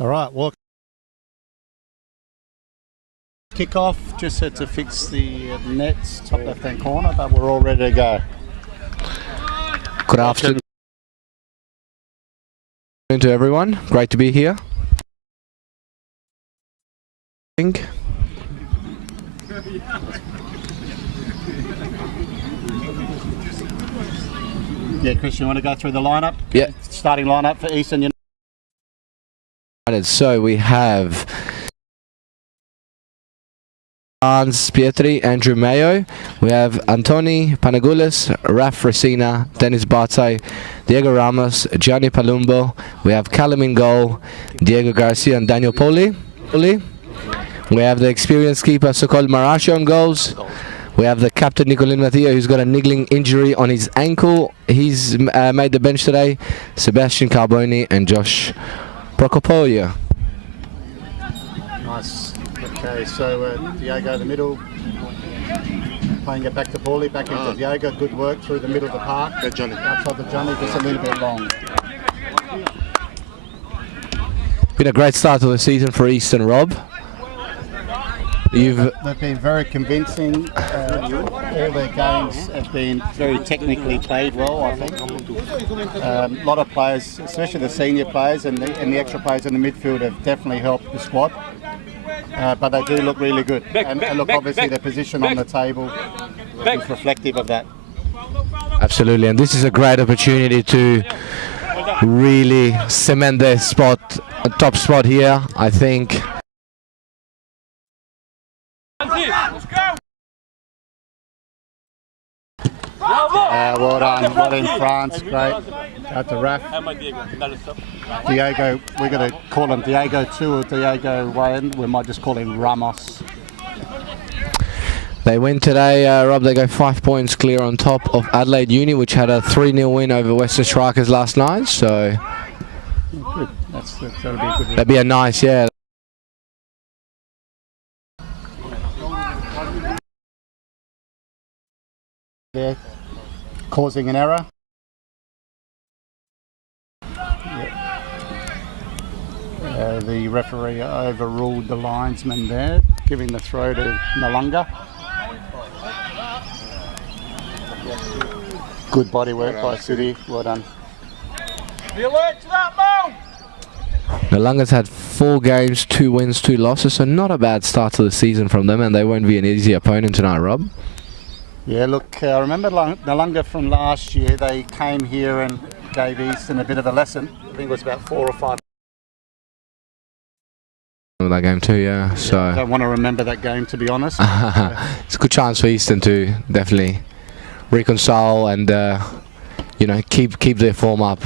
All right, well, kick off, just had to fix the nets, top left-hand corner, but we're all ready to go. Good afternoon to everyone. Great to be here. Yeah, Chris, you want to go through the lineup? Yeah. Starting lineup for Eastern United. So we have Hans Pietri, Andrew Mayo. We have Antoni Panagoulis, Raf Resina, Dennis Bartay, Diego Ramos, Gianni Palumbo. We have Callum in goal, Diego Garcia and Daniel Poli. We have the experienced keeper Sokol Marashi on goals. We have the captain Nicolin Mattia, who's got a niggling injury on his ankle. He's made the bench today. Sebastian Carboni and Josh Procopolia. Nice. Okay, so Diego in the middle, playing it back to Paulie, back into Diego. Good work through the middle of the park. Outside the Johnny, just a little bit long. Been a great start to the season for Eastern, Rob. They've been very convincing. All their games have been very technically played well, I think. A lot of players, especially the senior players and the extra players in the midfield, have definitely helped the squad. But they do look really good. And look, obviously their position on the table is reflective of that. Absolutely, and this is a great opportunity to really cement their spot, a top spot here, I think. Well done, well in France, great. Out to Raf. Diego, we're going to call him Diego 2 or Diego 1. We might just call him Ramos. They win today, Rob. They go 5 points clear on top of Adelaide Uni, which had a 3-0 win over Western Strikers last night. So good. That'll be a good. That'd be a nice, yeah. There, causing an error. The referee overruled the linesman there, giving the throw to Noarlunga. Good body work by City, well done. Be alert to that ball! Noarlunga's had 4 games, 2 wins, 2 losses, so not a bad start to the season from them, and they won't be an easy opponent tonight, Rob. Yeah, look, I remember Noarlunga from last year. They came here and gave Eastern a bit of a lesson. I think it was about 4 or 5. That game too, yeah. So I don't want to remember that game, to be honest. It's a good chance for Eastern to definitely reconcile and you know, keep their form up.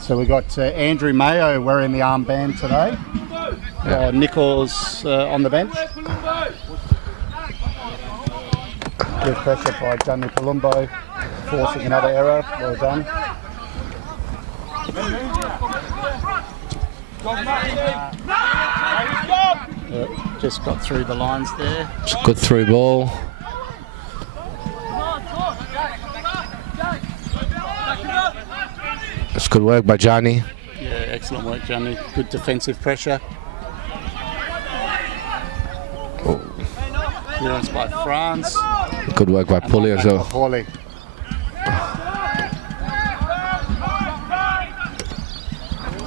So we got Andrew Mayo wearing the armband today. Nichols on the bench. Good pressure by Gianni Palumbo, forcing another error. Well done. Just got through the lines there. It's a good through ball. It's good work by Gianni. Yeah, excellent work, Gianni. Good defensive pressure. Clearance by France. Good work by Puli as well. Paulie.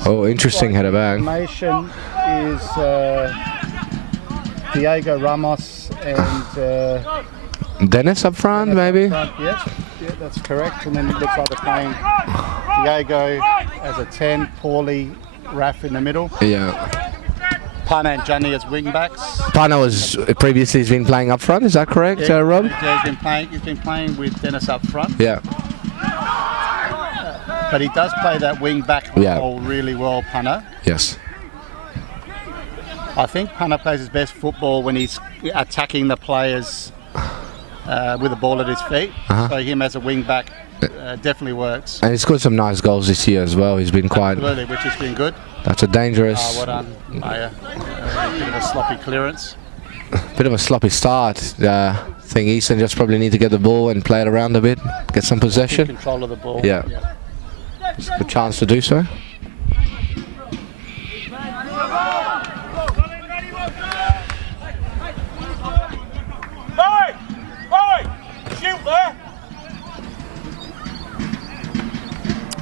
Oh, interesting header back. Formation is Diego Ramos and Dennis up front, maybe? Yeah, that's correct. And then it looks like they're playing Diego as a 10, Paulie, Raf in the middle. Yeah. Pana and Gianni as wing backs. Pana was previously he's been playing up front, is that correct, Yeah, Rob? yeah, he's been playing with Dennis up front. Yeah. But he does play that wing back role really well, Pana. Yes. I think Pana plays his best football when he's attacking the players with the ball at his feet. So him as a wing back definitely works. And he's scored some nice goals this year as well. He's been quite... Absolutely, which has been good. That's a dangerous... Well done, Maya. Bit of a sloppy clearance. Bit of a sloppy start. I think Eastern just probably need to get the ball and play it around a bit, get some possession. Control of the ball. Yeah. It's a good chance to do so.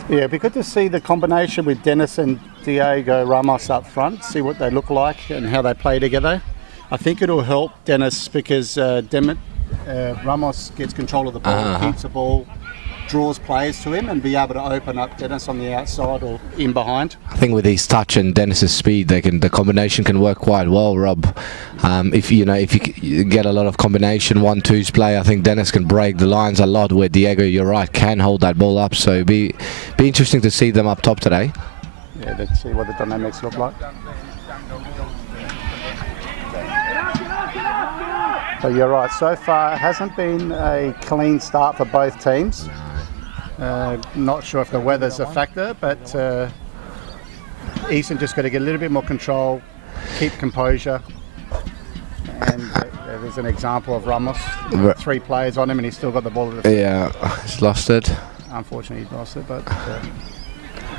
Yeah, it'd be good to see the combination with Dennis and Diego Ramos up front, see what they look like and how they play together. I think it'll help Dennis because Ramos gets control of the ball, keeps the ball, draws players to him, and be able to open up Dennis on the outside or in behind. I think with his touch and Dennis's speed, the combination can work quite well, Rob. If you get a lot of combination 1-2s play, I think Dennis can break the lines a lot. Where Diego, you're right, can hold that ball up. So be interesting to see them up top today. Yeah, let's see what the dynamics look like. So you're right. So far, it hasn't been a clean start for both teams. Not sure if the weather's a factor, but Eastern just got to get a little bit more control, keep composure. And there's an example of Ramos. 3 players on him, and he's still got the ball at the Yeah, he's lost it. Unfortunately, he's lost it, but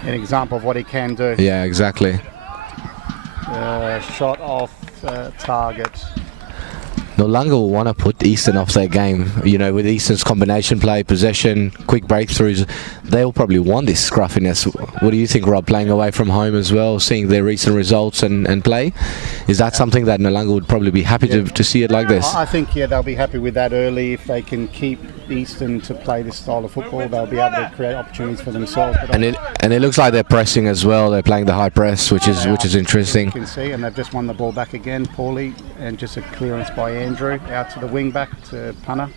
an example of what he can do. Yeah, exactly. Shot off target. Noarlunga will want to put Eastern off their game. With Eastern's combination play, possession, quick breakthroughs, they'll probably want this scruffiness. What do you think, Rob, playing away from home as well, seeing their recent results and play? Is that something that Noarlunga would probably be happy to see it like this? I think, they'll be happy with that early. If they can keep Eastern to play this style of football, they'll be able to create opportunities for themselves. And it looks like they're pressing as well. They're playing the high press, which is interesting. You can see, and they've just won the ball back again poorly, and just a clearance by Andrew out to the wing back to punter.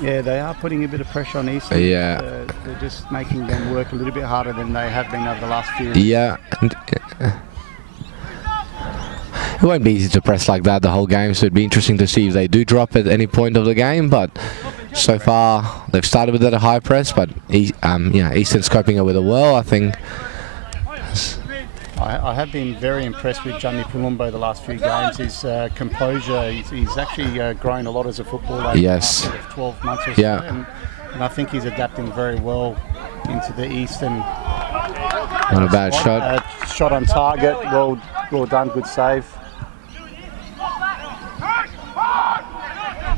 Yeah, they are putting a bit of pressure on Eastern. Yeah, they're just making them work a little bit harder than they have been over the last few. Yeah. It won't be easy to press like that the whole game, so it'd be interesting to see if they do drop at any point of the game. But so far, they've started with a high press, but Eastern's coping it with it well, I think. I have been very impressed with Johnny Palumbo the last few games. His composure, he's actually grown a lot as a footballer. Yes. 12 months or so. Yeah. And I think he's adapting very well into the Eastern. Not a bad shot. Shot on target. Well done. Good save.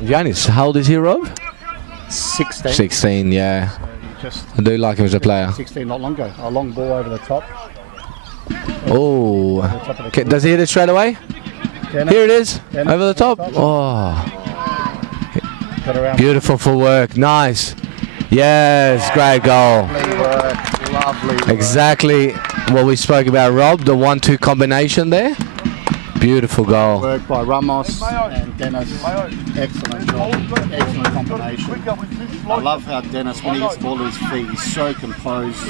Giannis, how old is he, Rob? 16. 16, yeah. So I do like him as a player. 16, not longer. A long ball over the top. Oh, does he hit it straight away? Here it is, over the top. Oh, beautiful footwork, nice. Yes, great goal. Lovely work. Exactly what we spoke about, Rob, the 1-2 combination there. Beautiful goal. Work by Ramos and Dennis. Excellent job. Excellent combination. I love how Dennis, when he gets the ball to his feet, he's so composed.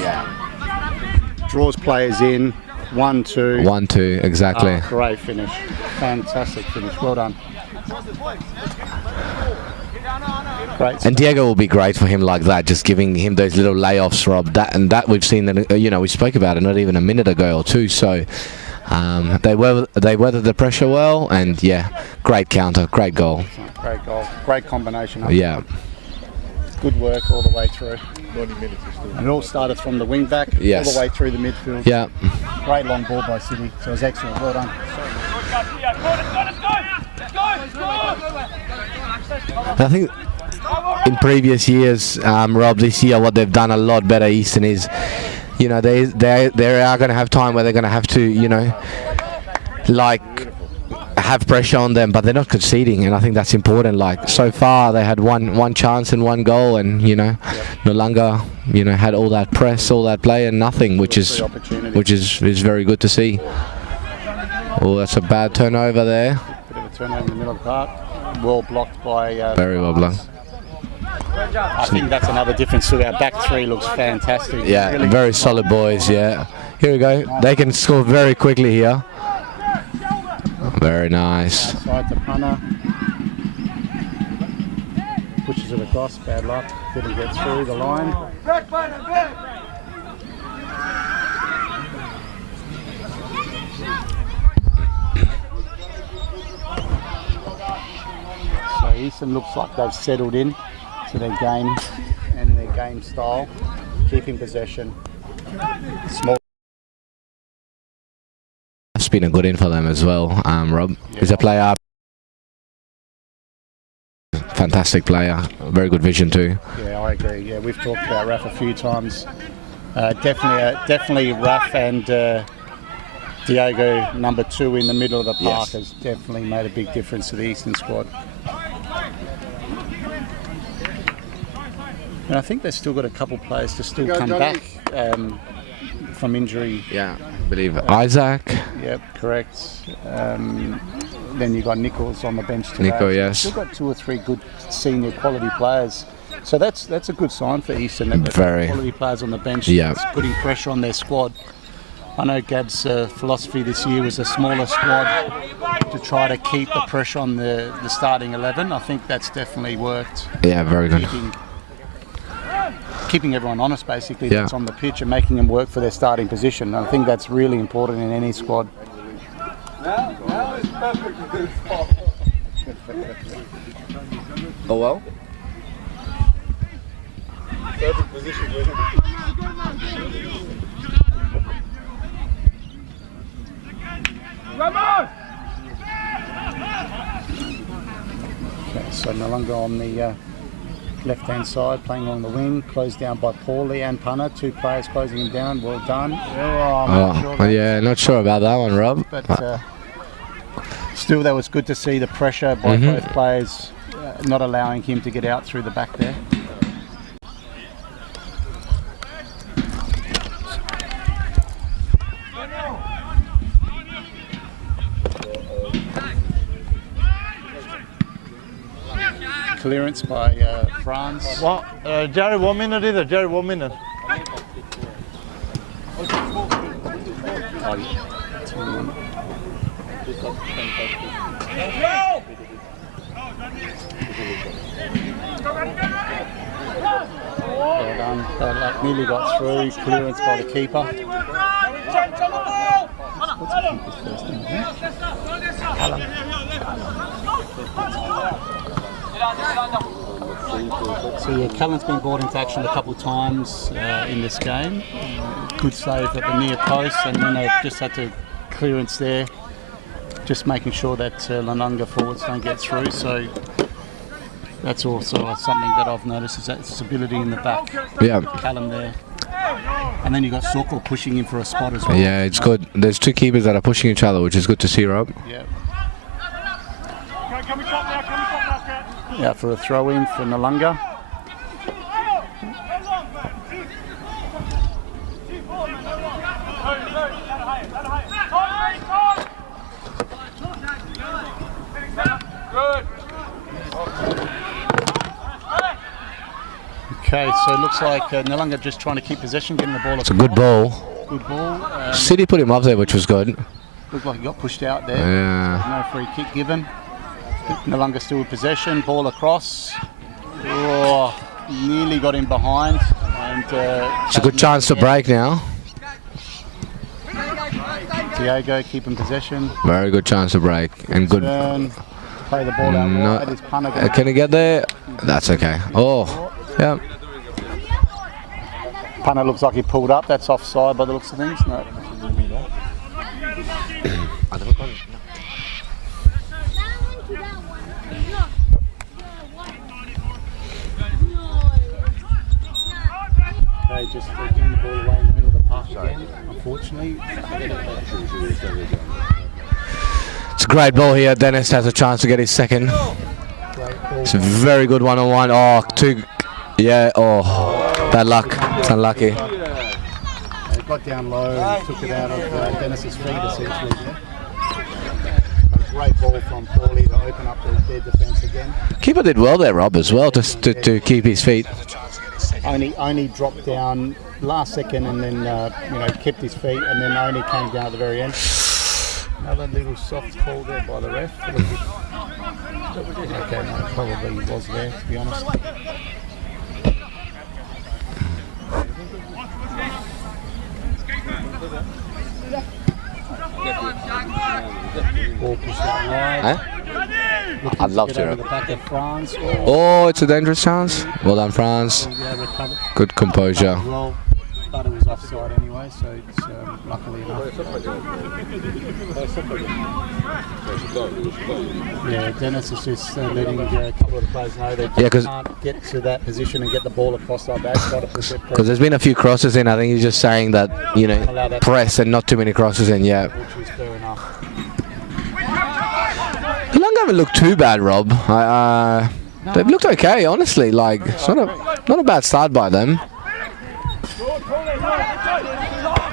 Draws players in. 1-2. 1-2, exactly. Great finish. Fantastic finish. Well done. Great. And Diego will be great for him like that, just giving him those little layoffs, Rob. That we've seen, we spoke about it not even a minute ago or two. So they weathered the pressure well, and great counter, great goal. Great goal. Great combination. Yeah. Good work all the way through. 90 minutes. And it all started from the wing back all the way through the midfield. Yeah. Great long ball by City. So it was excellent. Well done. I think in previous years, Rob, this year what they've done a lot better, Eastern, is they are going to have time where they're going to have to have pressure on them, but they're not conceding, and I think that's important. Like so far, they had one chance and one goal, and Noarlunga had all that press, all that play, and nothing, which is very good to see. Oh, that's a bad turnover there. Bit of a turnover in the middle of the park. Well blocked by. Very well blocked. I think that's another difference too. Our back three looks fantastic. Yeah, really very solid boys. Yeah. Here we go. They can score very quickly here. Very nice. Outside the punter. Pushes it across. Bad luck. Didn't get through the line. So Eastern looks like they've settled in to their game and their game style. keeping possession. Small. That's been a good in for them as well, Rob. Yeah. He's a player. Fantastic player. Very good vision too. Yeah, I agree. Yeah, we've talked about Raf a few times. Definitely Raf and Diego, number 2 in the middle of the park, has definitely made a big difference to the Eastern squad. And I think they've still got a couple players to still come back from injury. Yeah, I believe Isaac. Yep, correct. Then you've got Nichols on the bench today. Nico, yes. Still got 2 or 3 good senior quality players. So that's a good sign for Eastern. That they've Very. got quality players on the bench. Yeah. It's putting pressure on their squad. I know Gab's philosophy this year was a smaller squad to try to keep the pressure on the starting 11. I think that's definitely worked. Yeah, very good. Keeping everyone honest, basically, that's on the pitch and making them work for their starting position. I think that's really important in any squad. Oh well. Perfect position, Okay, so Noarlunga on the left-hand side, playing along the wing, closed down by Paulie and Punter, 2 players closing him down. Well done. Not sure about that one, Rob. But still, that was good to see the pressure by both players, not allowing him to get out through the back there. Clearance by France. What? Jerry, 1 minute either. Jerry, 1 minute. Well done. That nearly got through. Clearance by the keeper. What's the keeper's first name? So yeah, Callan's been brought into action a couple of times in this game. Good save at the near post, and then they just had to clearance there, just making sure that Noarlunga forwards don't get through. So that's also something that I've noticed, is that stability in the back. Yeah. Callum there. And then you've got Sokol pushing in for a spot as well. Yeah, it's good. There's 2 keepers that are pushing each other, which is good to see, Rob. Yeah. Yeah, for a throw in for Noarlunga. Okay, so it looks like Noarlunga just trying to keep possession, getting the ball. It's a good ball. Good ball. City put him up there, which was good. Looked like he got pushed out there. Yeah. No free kick given. Noarlunga still with possession. Ball across. Oh, nearly got him behind. And It's a good chance to break now. Diego keeping possession. Very good chance to break. And good. Play the ball out No. wide. Is Punter gonna- Can he get there? That's okay. Oh, yeah. Punter looks like he pulled up. That's offside by the looks of things. No. Okay, just getting the ball away in the middle of the park again, unfortunately. It's a great ball here. Dennis has a chance to get his second. It's a very good one-on-one. Oh, 2. Yeah, oh, bad luck. It's unlucky. They got down low, took it out of Dennis's feet essentially. Great ball from Paulie to open up their defence again. Keeper did well there, Rob, as well, just to keep his feet. Only dropped down last second and then kept his feet, and then only came down at the very end. Another little soft call there by the ref. Okay, no, it probably was there, to be honest. Ball pushed out wide. I'd love to. Over the back of France. Oh, it's a dangerous chance. Well done, France. Recover. Good composure. Well, but it was offside anyway, so it's luckily enough. Yeah, Dennis is just letting a couple of the players know they can't get to that position and get the ball across like that. Because there's been a few crosses in. I think he's just saying that, you know, press and not too many crosses in. Yeah. Which is fair enough. Noarlunga haven't looked too bad, Rob. They've looked okay, honestly. Like, it's not a bad start by them.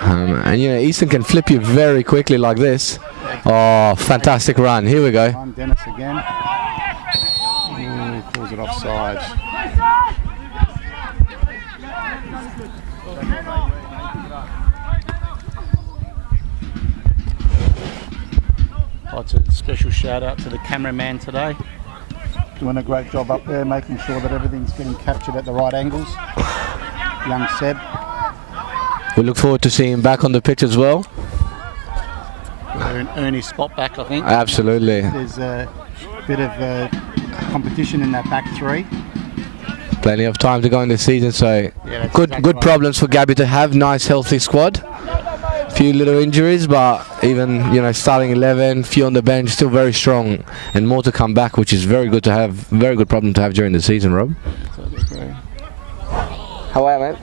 And you know, Easton can flip you very quickly like this. Oh, fantastic run. Here we go. Dennis again. Ooh, calls it offside. Lots of special shout out to the cameraman today. Doing a great job up there, making sure that everything's getting captured at the right angles. Young Seb. We look forward to seeing him back on the pitch as well. Earn his spot back, I think. Absolutely. There's a bit of competition in that back three. Plenty of time to go in this season, so Yeah, good exactly right. problems for Gabby to have. Nice, healthy squad. Few little injuries, but even, you know, starting 11, few on the bench, still very strong, and more to come back, which is very good to have. Very good problem to have during the season, Rob. How are you, mate?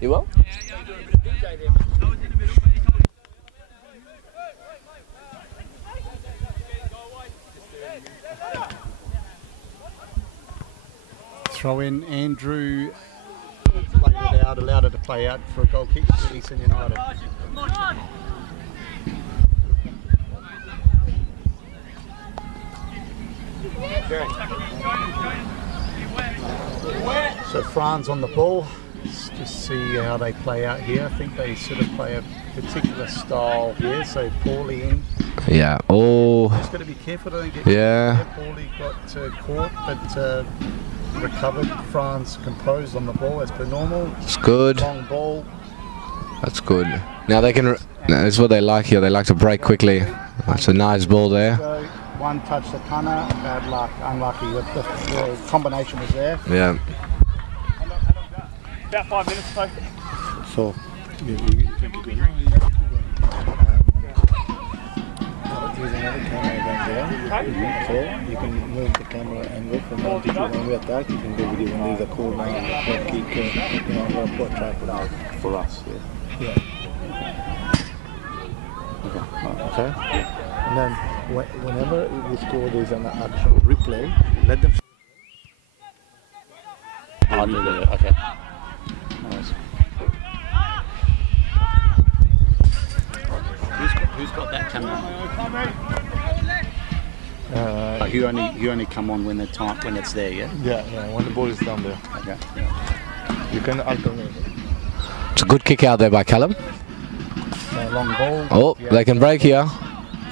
You well? Throw in Andrew, played it out, allowed it to play out for a goal kick to Eastern United. So Franz on the ball. Let's just see how they play out here. I think they sort of play a particular style here. So Paulie in. Yeah. Oh. Just got to be careful to don't get Yeah. Paulie got caught, but recovered. Franz composed on the ball as per normal. It's good. Long ball. That's good. Now they can. That's what they like here. They like to break quickly. That's a nice ball there. So one touch to Punter. Bad luck. Unlucky. The combination was there. Yeah. About 5 minutes, so. So. There's another camera back there. So you can move the camera angle from one to when we attack. You can go video when there's a cool line or kick, you know, or track it out for us. Yeah. Okay. And then whenever we score, there's an actual replay. Let them. I'll do that. Okay. Nice. Who's got that camera? You only come on when it's there, yeah? Yeah, when the ball is down there. Okay. You can alternate. It's a good kick out there by Callum. Long ball. Oh, Yeah. they can break here.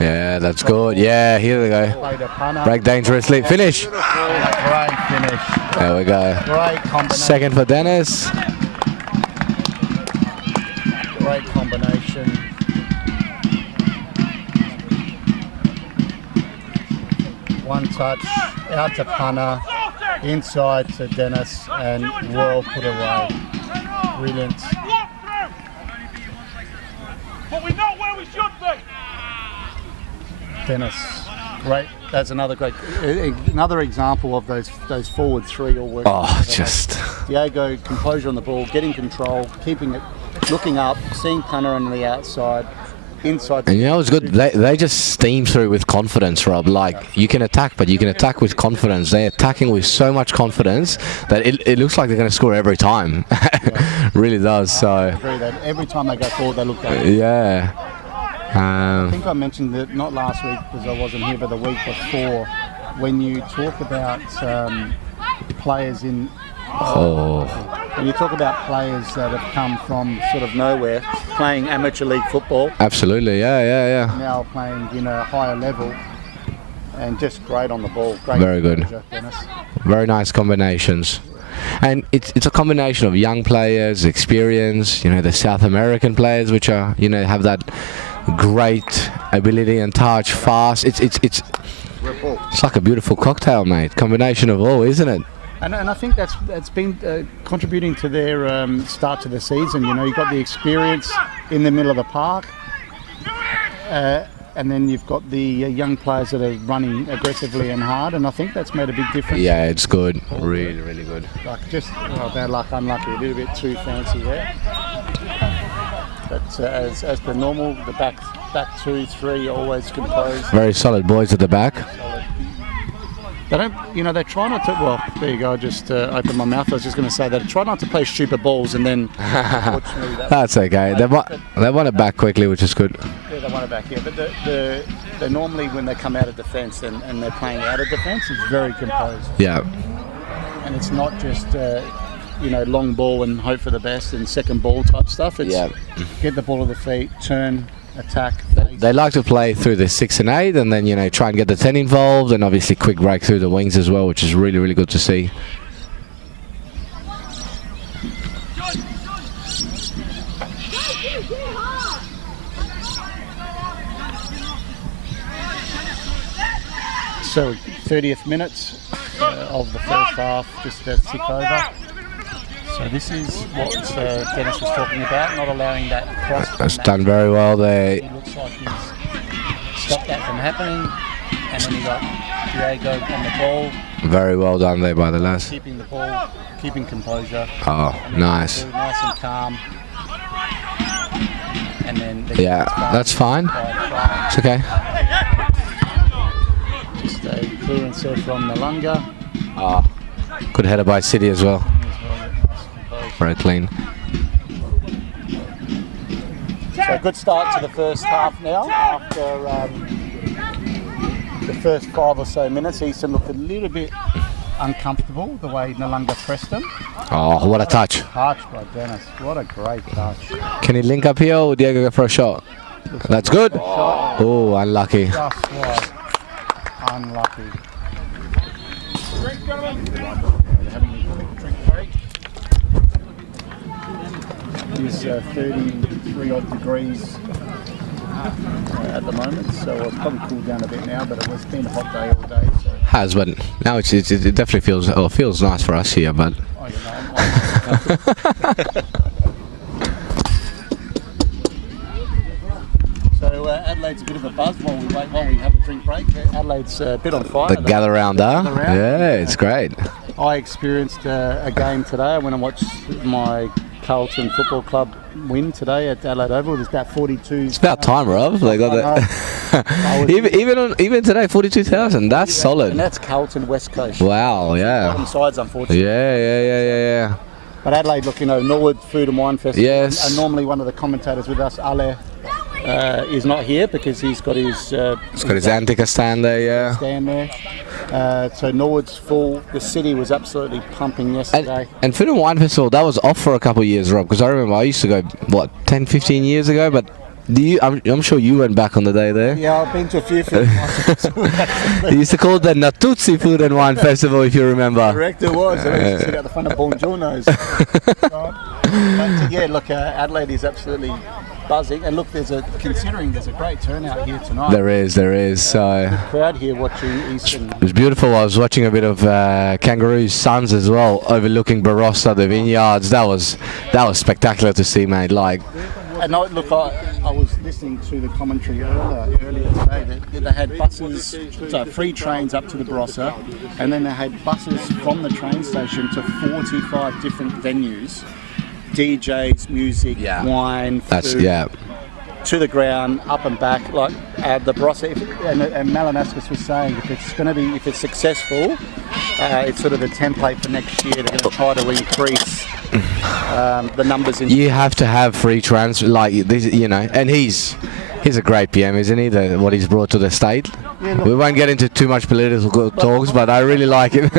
Yeah, that's good. Yeah, here they go. Played a punter. Break dangerously. Finish. Great finish. There we go. Great combination. Second for Dennis. Great combination. One touch out to punter, inside to Dennis, and well put away. Brilliant. But we're not where we should be. Dennis, great. That's another example of those forward three all working. Oh, together. just. Diego, composure on the ball, getting control, keeping it, looking up, seeing punter on the outside, inside. And you know, it's good. They just steam through with confidence, Rob. Like, you can attack, but you can attack with confidence. They're attacking with so much confidence that it looks like they're going to score every time. Really does. So. I agree that every time they go forward, they look good. Yeah. I think I mentioned it not last week because I wasn't here, but the week before, when you talk about players in. When you talk about players that have come from sort of nowhere, playing amateur league football. Absolutely, yeah. Now playing in a higher level, and just great on the ball. Great. Very good. Dennis. Very nice combinations. And it's a combination of young players, experience, you know, the South American players, which are, you know, have that great ability and touch, fast. It's It's like a beautiful cocktail, mate. Combination of all, isn't it? And I think that's been contributing to their start to the season. You know, you've got the experience in the middle of the park, and then you've got the young players that are running aggressively and hard, and I think that's made a big difference. Yeah, it's good. Really, really good. Like just bad luck, unlucky, a little bit too fancy there. But as per normal, the back 2, 3 always composed. Very solid boys at the back. They don't, you know, they try not to. Well, there you go. I just opened my mouth. I was just going to say they try not to play stupid balls, and then. That's okay. They want it back quickly, which is good. Yeah, they want it back. Yeah, but they normally when they come out of defence and they're playing out of defence, it's very composed. Yeah. And it's not just you know, long ball and hope for the best and second ball type stuff. It's get the ball to the feet, turn, attack. They like to play through the 6 and 8, and then, you know, try and get the 10 involved, and obviously quick break through the wings as well, which is really, really good to see. So 30th minutes of the first half, just about to tick over. So this is what Dennis was talking about, not allowing that cross. That's done very well there. It looks like he's stopped that from happening, and then he got Diego on the ball. Very well done there by the lads. Keeping the ball, keeping composure. Oh, nice. Nice and calm. And then that's fine. It's okay. Just a clearance there from Noarlunga. Good header by City as well. Very clean. So a good start to the first half now. After the first 5 or so minutes, Easton looked a little bit uncomfortable the way Noarlunga pressed them. Oh, what a touch. Touch by Dennis. What a great touch. Can he link up here, or will Diego go for a shot? That's good. Oh, unlucky. Just was unlucky. It is 33 odd degrees at the moment, so it's probably cooled down a bit now, but it's been a hot day all day. So. Has, but now it definitely feels nice for us here, but. I don't know. So Adelaide's a bit of a buzz while we have a drink break. Adelaide's a bit on fire. The gather round, yeah, it's great. I experienced a game today. I went and watched my Carlton Football Club win today at Adelaide Oval. It was about 42. It's about time, Rob. They got that. even today, 42,000. That's solid. And that's Carlton West Coast. Wow, yeah. Bottom sides, unfortunately. Yeah. But Adelaide, look, you know, Norwood Food and Wine Festival. Yes. And normally one of the commentators with us, Ale, is not here because he's got his Antica stand there, yeah. Stand there. So Norwood's full. The city was absolutely pumping yesterday. And Food and Wine Festival, that was off for a couple of years, Rob, because I remember I used to go, 10, 15 years ago, but I'm sure you went back on the day there. Yeah, I've been to a few food and wine festivals. They used to call it the Natuzzi Food and Wine Festival, if you remember. Correct, it was. I used to sit at the front of Buongiorno's. But yeah, look, Adelaide is absolutely buzzing, and look, considering there's a great turnout here tonight. There is. So the crowd here watching Eastern. It was beautiful. I was watching a bit of Kangaroos Suns as well, overlooking Barossa, the vineyards. That was spectacular to see, mate. Like. And I was listening to the commentary earlier today that they had buses, so free trains up to the Barossa, and then they had buses from the train station to 45 different venues. DJs, music, wine, food, to the ground, up and back, like the Barossa. And Malinauskas was saying if it's successful, it's sort of a template for next year. They're going to try to increase the numbers. You have to have free transfer, like this, you know. And he's a great PM, isn't he? What he's brought to the state. Yeah, look, we won't get into too much political talks, but I really like it.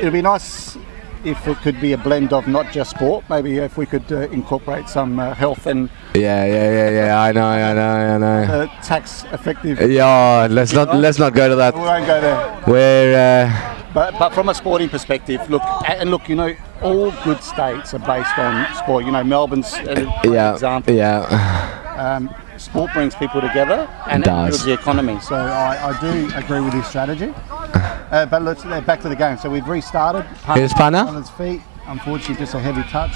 It'd be nice if it could be a blend of not just sport. Maybe if we could incorporate some health and I know. Tax effective. Yeah, let's not go to that. We won't go there. We're but from a sporting perspective, look, you know, all good states are based on sport. You know, Melbourne's an example. Yeah. sport brings people together and It it does. builds the economy. So I do agree with his strategy. But let's back to the game. So we've restarted. Here's Pana. On his feet. Unfortunately, just a heavy touch.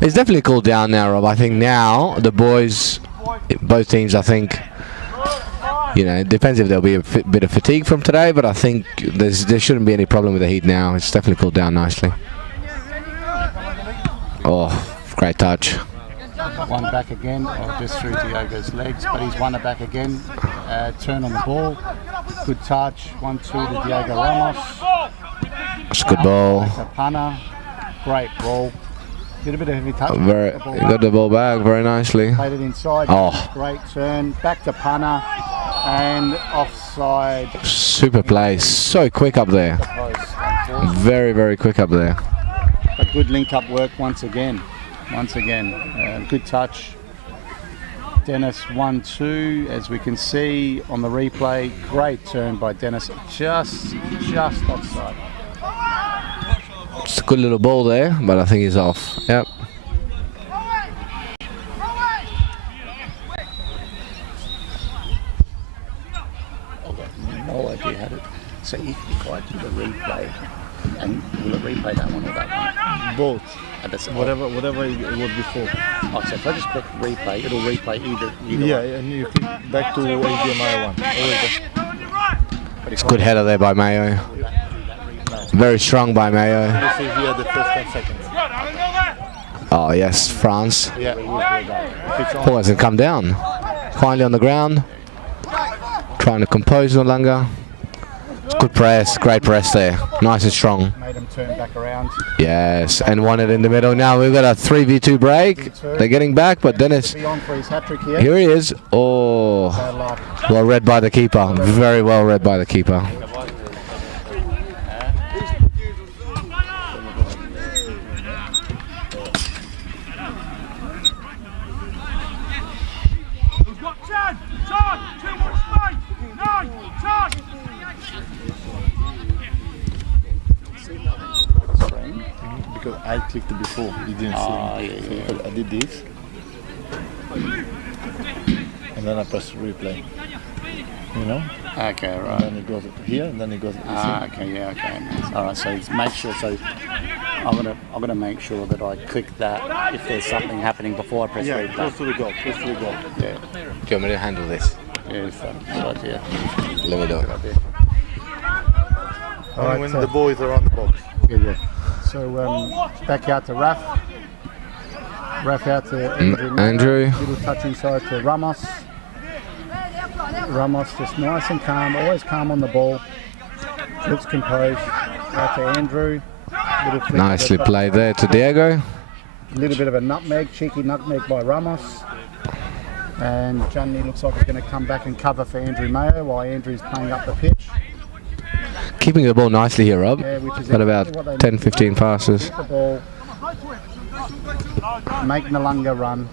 It's definitely cooled down now, Rob. I think now the boys, both teams, I think, you know, it depends if there'll be a bit of fatigue from today, but I think there shouldn't be any problem with the heat now. It's definitely cooled down nicely. Oh, great touch. One back again, just through Diogo's legs, but he's won it back again. Turn on the ball. Good touch. 1-2 to Diego Ramos. It's a good ball. To Pana. Great ball. Did a bit of heavy touch. Got the ball back very nicely. Played it inside. Oh. Great turn. Back to Pana. And offside. Super play. So quick up there. Very, very quick up there. A good link-up work once again. Good touch. Dennis 1-2, as we can see on the replay. Great turn by Dennis. Just offside. It's a good little ball there, but I think he's off. Yep. I've got no idea how to. So if I do the replay, and will it replay that one or that one? Both. Whatever. Whatever it was before. Oh, so if I just click replay, it'll replay either Yeah, one. and you click back to HDMI one. It's a good header there by Mayo. Very strong by Mayo. You see here the first 10 seconds. Oh yes, France. Yeah. Ball hasn't come down. Finally on the ground. Trying to compose Noarlunga. It's good press, great press there. Nice and strong. Made him turn back around. Yes, and won it in the middle. Now we've got a 3v2 break. They're getting back, but Dennis, Be on for his hat-trick here. here he is. Oh, well read by the keeper. Very well read by the keeper. Because I clicked it before, you didn't see it. I did this. And then I pressed replay. You know? Okay, And right. then it goes here, and then it goes. Okay, yeah, okay. Nice. All right, so make sure. So I'm gonna make sure that I click that if there's something happening before I press Yeah, replay. close to the goal, close to the goal. Yeah, Do you want me to handle this? yeah, so good idea. Let me do it. Good idea. Only Alright, when so- the boys are on the box. Yeah. So back out to Raf. Raf out to Andrew. Little touch inside to Ramos. Ramos just nice and calm, always calm on the ball. Looks composed. Out to Andrew. Little flick Nicely to the top. played there to Diego. A little bit of a nutmeg, cheeky nutmeg by Ramos. And Johnny looks like he's going to come back and cover for Andrew Mayo while Andrew's playing up the pitch. Keeping the ball nicely here, Rob. Yeah, which is Got exactly what they about 10, need to 15 do. passes. Keep the ball. Make Noarlunga run.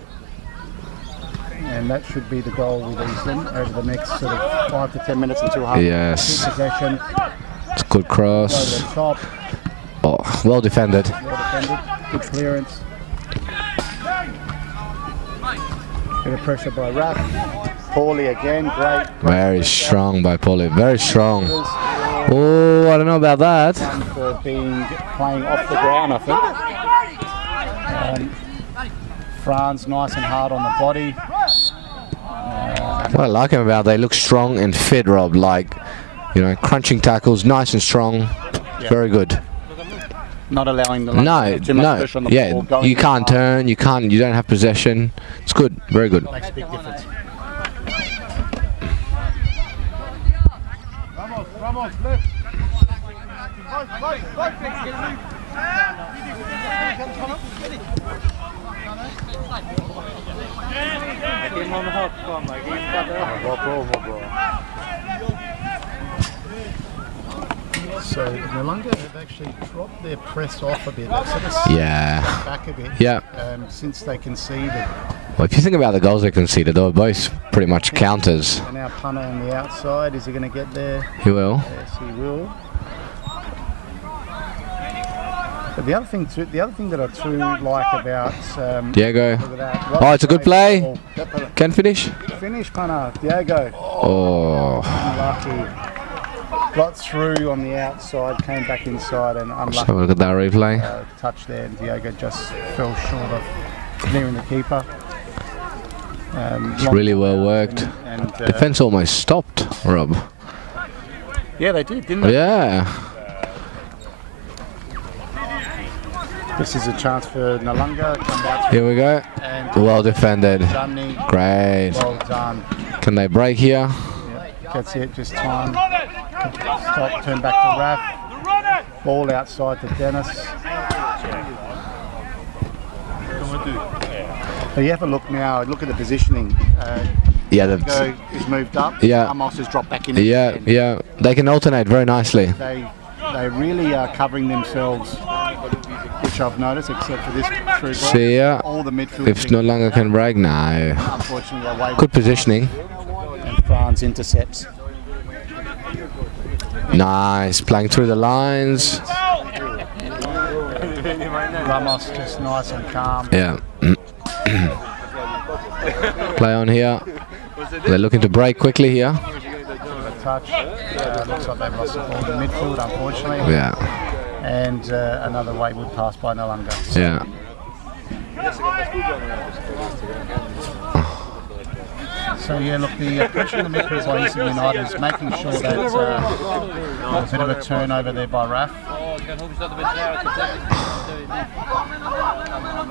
And that should be the goal with Eastern over the next sort of 5 to 10 minutes until half. Yes. Good possession. It's a good Over cross. the top. Oh, well defended. Well defended. Good clearance. Bit of pressure by Raff. Paulie again. Great. Very strong by Paulie. Very strong. Oh, I don't know about that. For playing off the ground, I think. Franz nice and hard on the body. What I like him about, they look strong and fit, Rob. Like, you know, crunching tackles, nice and strong. Very good. Not allowing the No, too much no, pressure on the ball. yeah, Going you can't hard. turn, you don't have possession. It's good, very good. Makes a big difference. So Noarlunga have actually dropped their press off a bit. They've sort of Yeah, back a bit. yeah. Since they conceded. Well, if you think about the goals they conceded, they were both pretty much counters. And now Punter on the outside. Is he going to get there? He will. Yes, he will. But the other thing that I too like about Diego. look at that. Oh, it's a good play. Ball. Can finish. Finish, punter. Diego. Oh. Unlucky. Got through on the outside, came back inside, and Let's have a look unlucky. at that replay. Touch there, and Diego just fell short of nearing the keeper. It's really well worked. And, Defense almost stopped, Rob. yeah, they did, didn't they? Yeah. This is a chance for Noarlunga. Come back Here we go. and Well defended. Johnny. Great. Well done. Can they break here? Yeah, that's it, just time. Stop, turn back to Raf. Ball outside to Dennis. So you have a look now, look at the positioning. Yeah, Go that's, is moved up. Yeah. Amos has dropped back in. yeah, again. yeah. They can alternate very nicely. They really are covering themselves, which I've noticed, except for this through ball. See ya. All the midfield. If no longer can break, no. Unfortunately, away Good positioning. and France intercepts. Nice. Playing through the lines. Ramos just nice and calm. Yeah. Play on here. They're looking to break quickly here. A touch. Looks like they've lost the ball in midfield, unfortunately. Yeah. And another wayward pass by Noarlunga. Yeah. So yeah, look, the pressure in the midfield by Eastern United is making sure that there's a bit of a turnover there by Raf.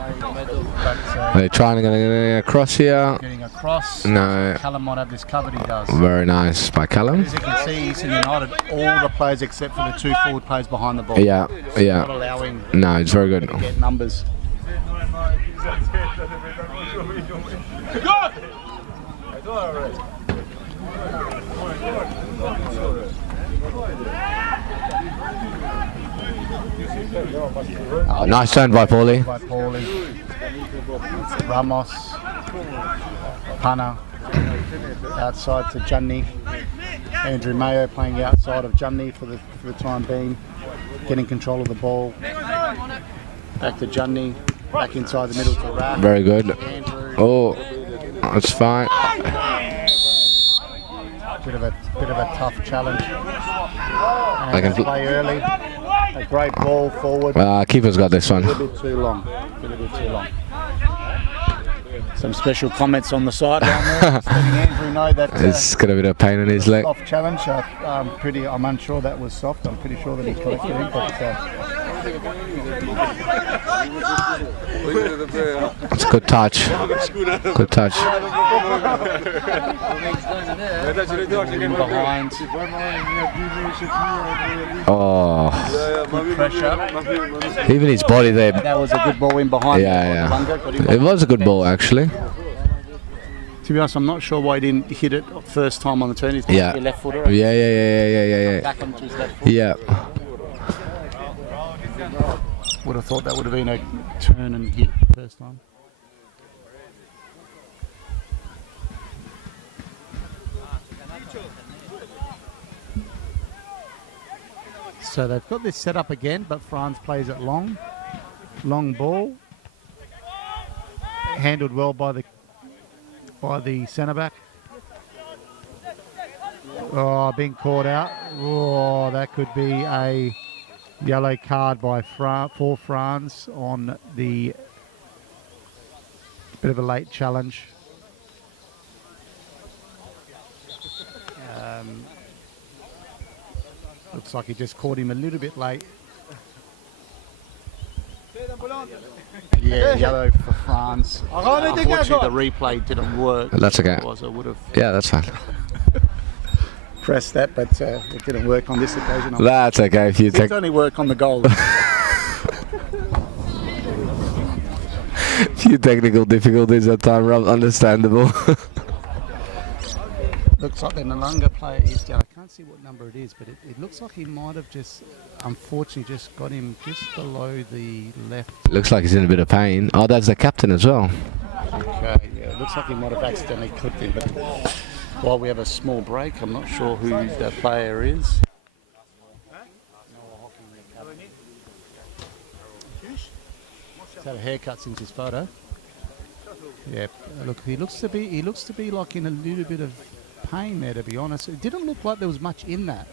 But They're trying to get across here. getting across. No. Callum might have this covered, he does. Very nice by Callum. As you can see, Eastern United, all the players except for the two forward players behind the ball. Yeah, Not yeah. allowing No, it's very good. to get numbers. Oh, nice turn by Paulie. By Paulie, Ramos, Pana, outside to Johnny. Andrew Mayo playing outside of Johnny for the time being, getting control of the ball. Back to Johnny, back inside the middle to Raf. Very good. Andrew, Oh, that's fine. bit of a tough challenge. I And can play early. A great ball forward. Keeper's got this A one. little bit too long. A little bit too long. Some special comments on the sideline there, just letting Andrew know that It's got a bit of pain in his leg. soft challenge. I'm unsure that was soft. I'm pretty sure that he collected it, but It's a good touch. Good touch. in behind. Oh, Good pressure. even his body there. That was a good ball in behind. Yeah, Noarlunga got him yeah. It was a good ball, actually. To be honest, I'm not sure why he didn't hit it first time on the turn. He's Yeah. left footer. Yeah. Back onto his left foot. Yeah. Would have thought that would have been a turn and hit first time. So they've got this set up again, but France plays it long. Long ball. Handled well by the centre back. Oh, being caught out. Oh, that could be a yellow card by for France on the bit of a late challenge. Looks like he just caught him a little bit late. Yeah, yellow for France. Unfortunately, the replay didn't work. That's okay. Otherwise, I would have Yeah, that's fine. pressed that, but it didn't work on this occasion. That's okay if you It take. only work on the goal. Few technical difficulties at time, Rob. Understandable. Looks like the Noarlunga player is down. I can't see what number it is, but it looks like he might have just, unfortunately, just got him just below the left. Looks like he's in a bit of pain. Oh, that's the captain as well. Okay, yeah, it looks like he might have accidentally clipped him, but while we have a small break, I'm not sure who the player is. He's had a haircut since his photo. Yeah, look, he looks to be like in a little bit of pain there, to be honest. It didn't look like there was much in that.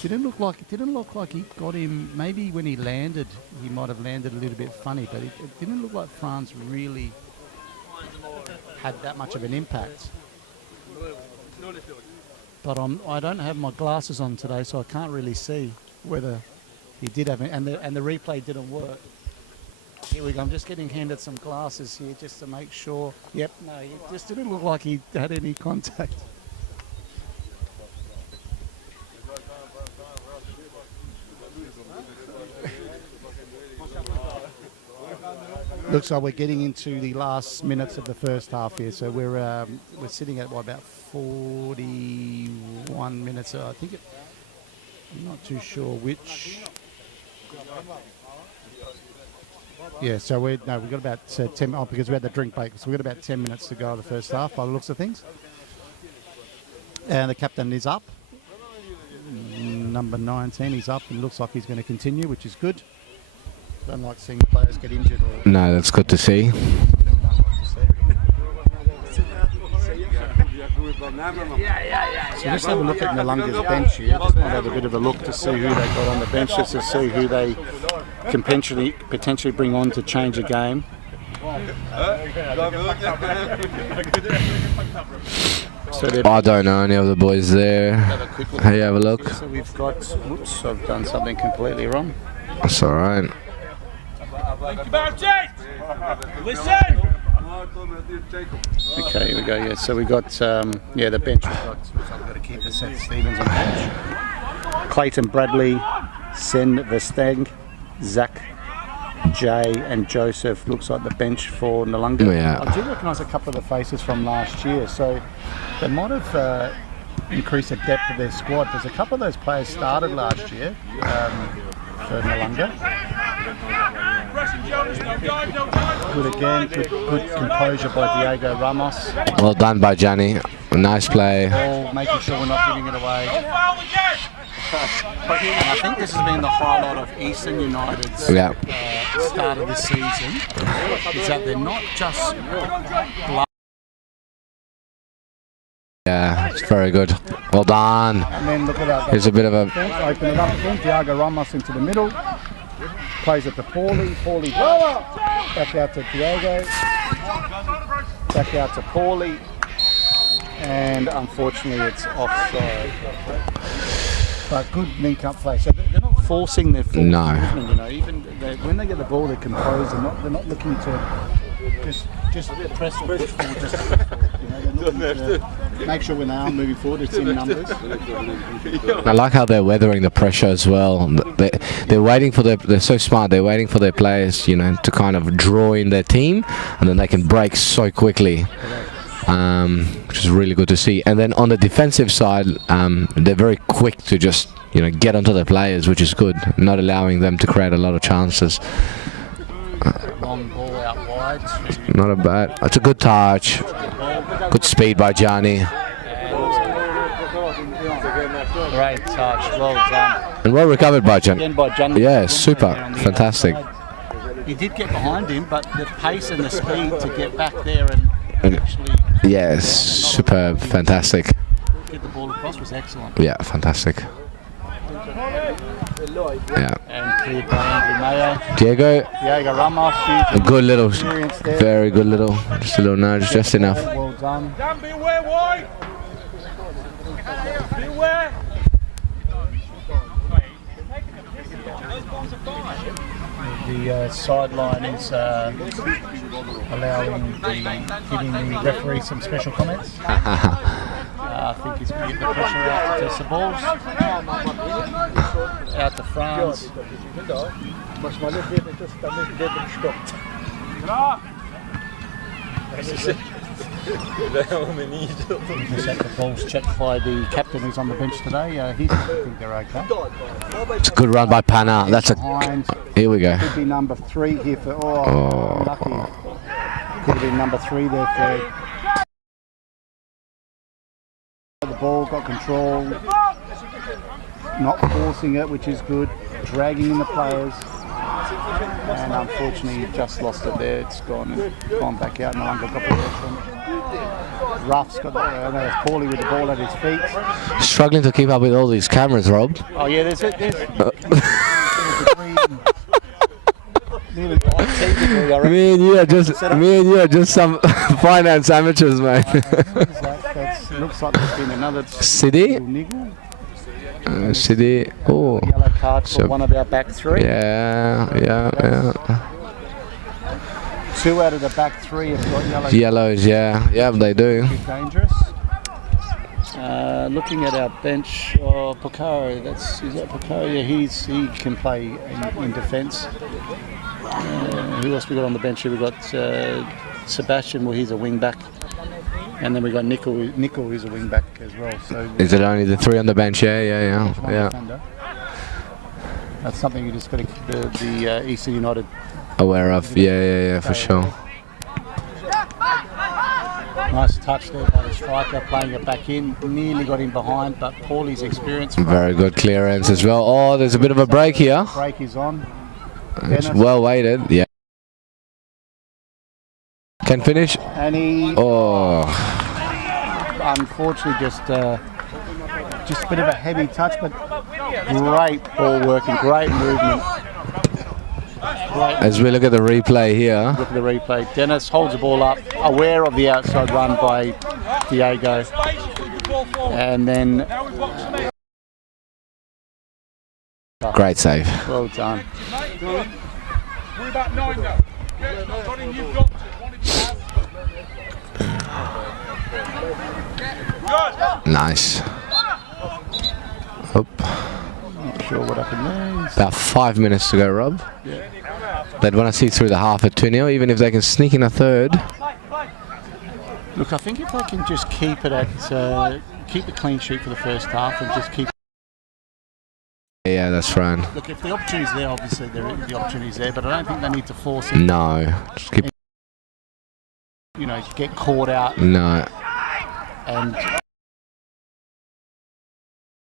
Didn't look like he got him. Maybe when he landed, he might have landed a little bit funny, but it didn't look like Franz really had that much of an impact. But I don't have my glasses on today, so I can't really see whether he did have it, and the replay didn't work. Here we go. I'm just getting handed some glasses here just to make sure. Yep, no, it just didn't look like he had any contact. Looks like we're getting into the last minutes of the first half here, so we're sitting at about 41 minutes. I think I'm not too sure which. Yeah, so we've got about 10. Oh, because we had the drink break, so we've got about 10 minutes to go of the first half by the looks of things. And the captain is up. Number 19, he's up. It looks like he's going to continue, which is good. Don't like seeing players get injured. No, that's good to see. So just have a look at Noarlunga's bench here. Just want to have a bit of a look to see who they got on the bench, just to see who they can potentially bring on to change a game. So I don't know any of the boys there. Hey, have a look. So we've got. Oops, I've done something completely wrong. That's all right. Listen! Okay, here we go. Yeah, so we got the bench. I've got to keep the Seth Stevens on the bench. Clayton Bradley, Sen Versteng, Zach, Jay, and Joseph looks like the bench for Noarlunga. Yeah. I do recognise a couple of the faces from last year, so they might have increased the depth of their squad. There's a couple of those players started last year for Noarlunga. Good again, good composure by Diego Ramos. Well done by Gianni. Nice play. Ball, making sure we're not giving it away. And I think this has been the highlight of Eastern United's start of the season, is that they're not just Yeah, it's very good. Well done. and then look at that. Here's a bit of a... Open it up again. Diego Ramos into the middle. Plays it to Paulie. Paulie back out to Diego. Back out to Paulie. And unfortunately it's offside. But good link-up play. So they're not forcing their full movement, you know. Even when they get the ball, they're composed. They're not looking to just press or push forward. Just push forward, you know. They're looking to make sure when they are moving forward, it's in numbers. I like how they're weathering the pressure as well. They're waiting for they're so smart. They're waiting for their players, you know, to kind of draw in their team, and then they can break so quickly. Which is really good to see. And then on the defensive side, they're very quick to just, you know, get onto the players, which is good, not allowing them to create a lot of chances. Long ball out wide. Not a bad. It's a good touch. Good speed by Gianni. Great touch. Well done. And well recovered by Gianni. Again by Gianni. Yeah, super. Fantastic. He did get behind him, but the pace and the speed to get back there and actually Yes, superb. Fantastic. get the ball across was excellent. Yeah, fantastic. Yeah. And cleared by Andrew Mayo. Diego, Diego Ramos. a good little, Experience there. very good little, just a little nudge, just enough. Well done. Dan, beware, wide! Beware! The sideline is giving the referee some special comments. I think he's going to get the pressure out to test the balls. Out to France. The ball's checked by the captain who's on the bench today. He doesn't think they're okay. It's a good run by Pana. That's a. Here we go. Could be number 3 here for. Oh, lucky. Could have been number 3 there for. The ball got control. Not forcing it, which is good. Dragging in the players. and unfortunately he just lost it there. It's gone back out. Noarlunga got possession. Ruff's got it's Paulie with the ball at his feet. Struggling to keep up with all these cameras, Rob. Oh yeah, there's a green. Me and you are just some finance amateurs, mate. That looks like there's been another City? niggle. City. Oh. Yellow card for So- one of our back three. Yeah. 2 out of the back 3 have got yellow. Yellows, yeah, they do. Be dangerous. Looking at our bench, Pocaro, is that Pocaro? Yeah, he can play in defence. Who else we got on the bench here? We got Sebastian. Well, he's a wing back, and then we got Nickel, who's a wing back as well. So Is it only the 3 on the bench? Yeah. defender. That's something you just got to keep the Eastern United Aware of, yeah, for sure. Nice touch there by the striker, playing it back in. Nearly got him behind, but Paulie's experience. Very good clearance as well. Oh, there's a bit of a break here. Break is on. It's Dennis. well weighted, yeah. Can finish. And he, Oh, unfortunately, just a bit of a heavy touch, but great ball working, great movement. as we look at the replay here. Look at the replay. Dennis holds the ball up, aware of the outside run by Diego, and then Great save. well done. We're about 9 now. Got him, you've got it. Nice. Up. Not sure what happened there. About 5 minutes to go, Rob. Yeah. They'd want to see through the half at 2-0, even if they can sneak in a third. Look, I think if they can just keep it at keep the clean sheet for the first half and just keep. Yeah, that's right. Look, if the opportunity's there, obviously the opportunity's there, but I don't think they need to force it. No. Just keep. You know, get caught out No. and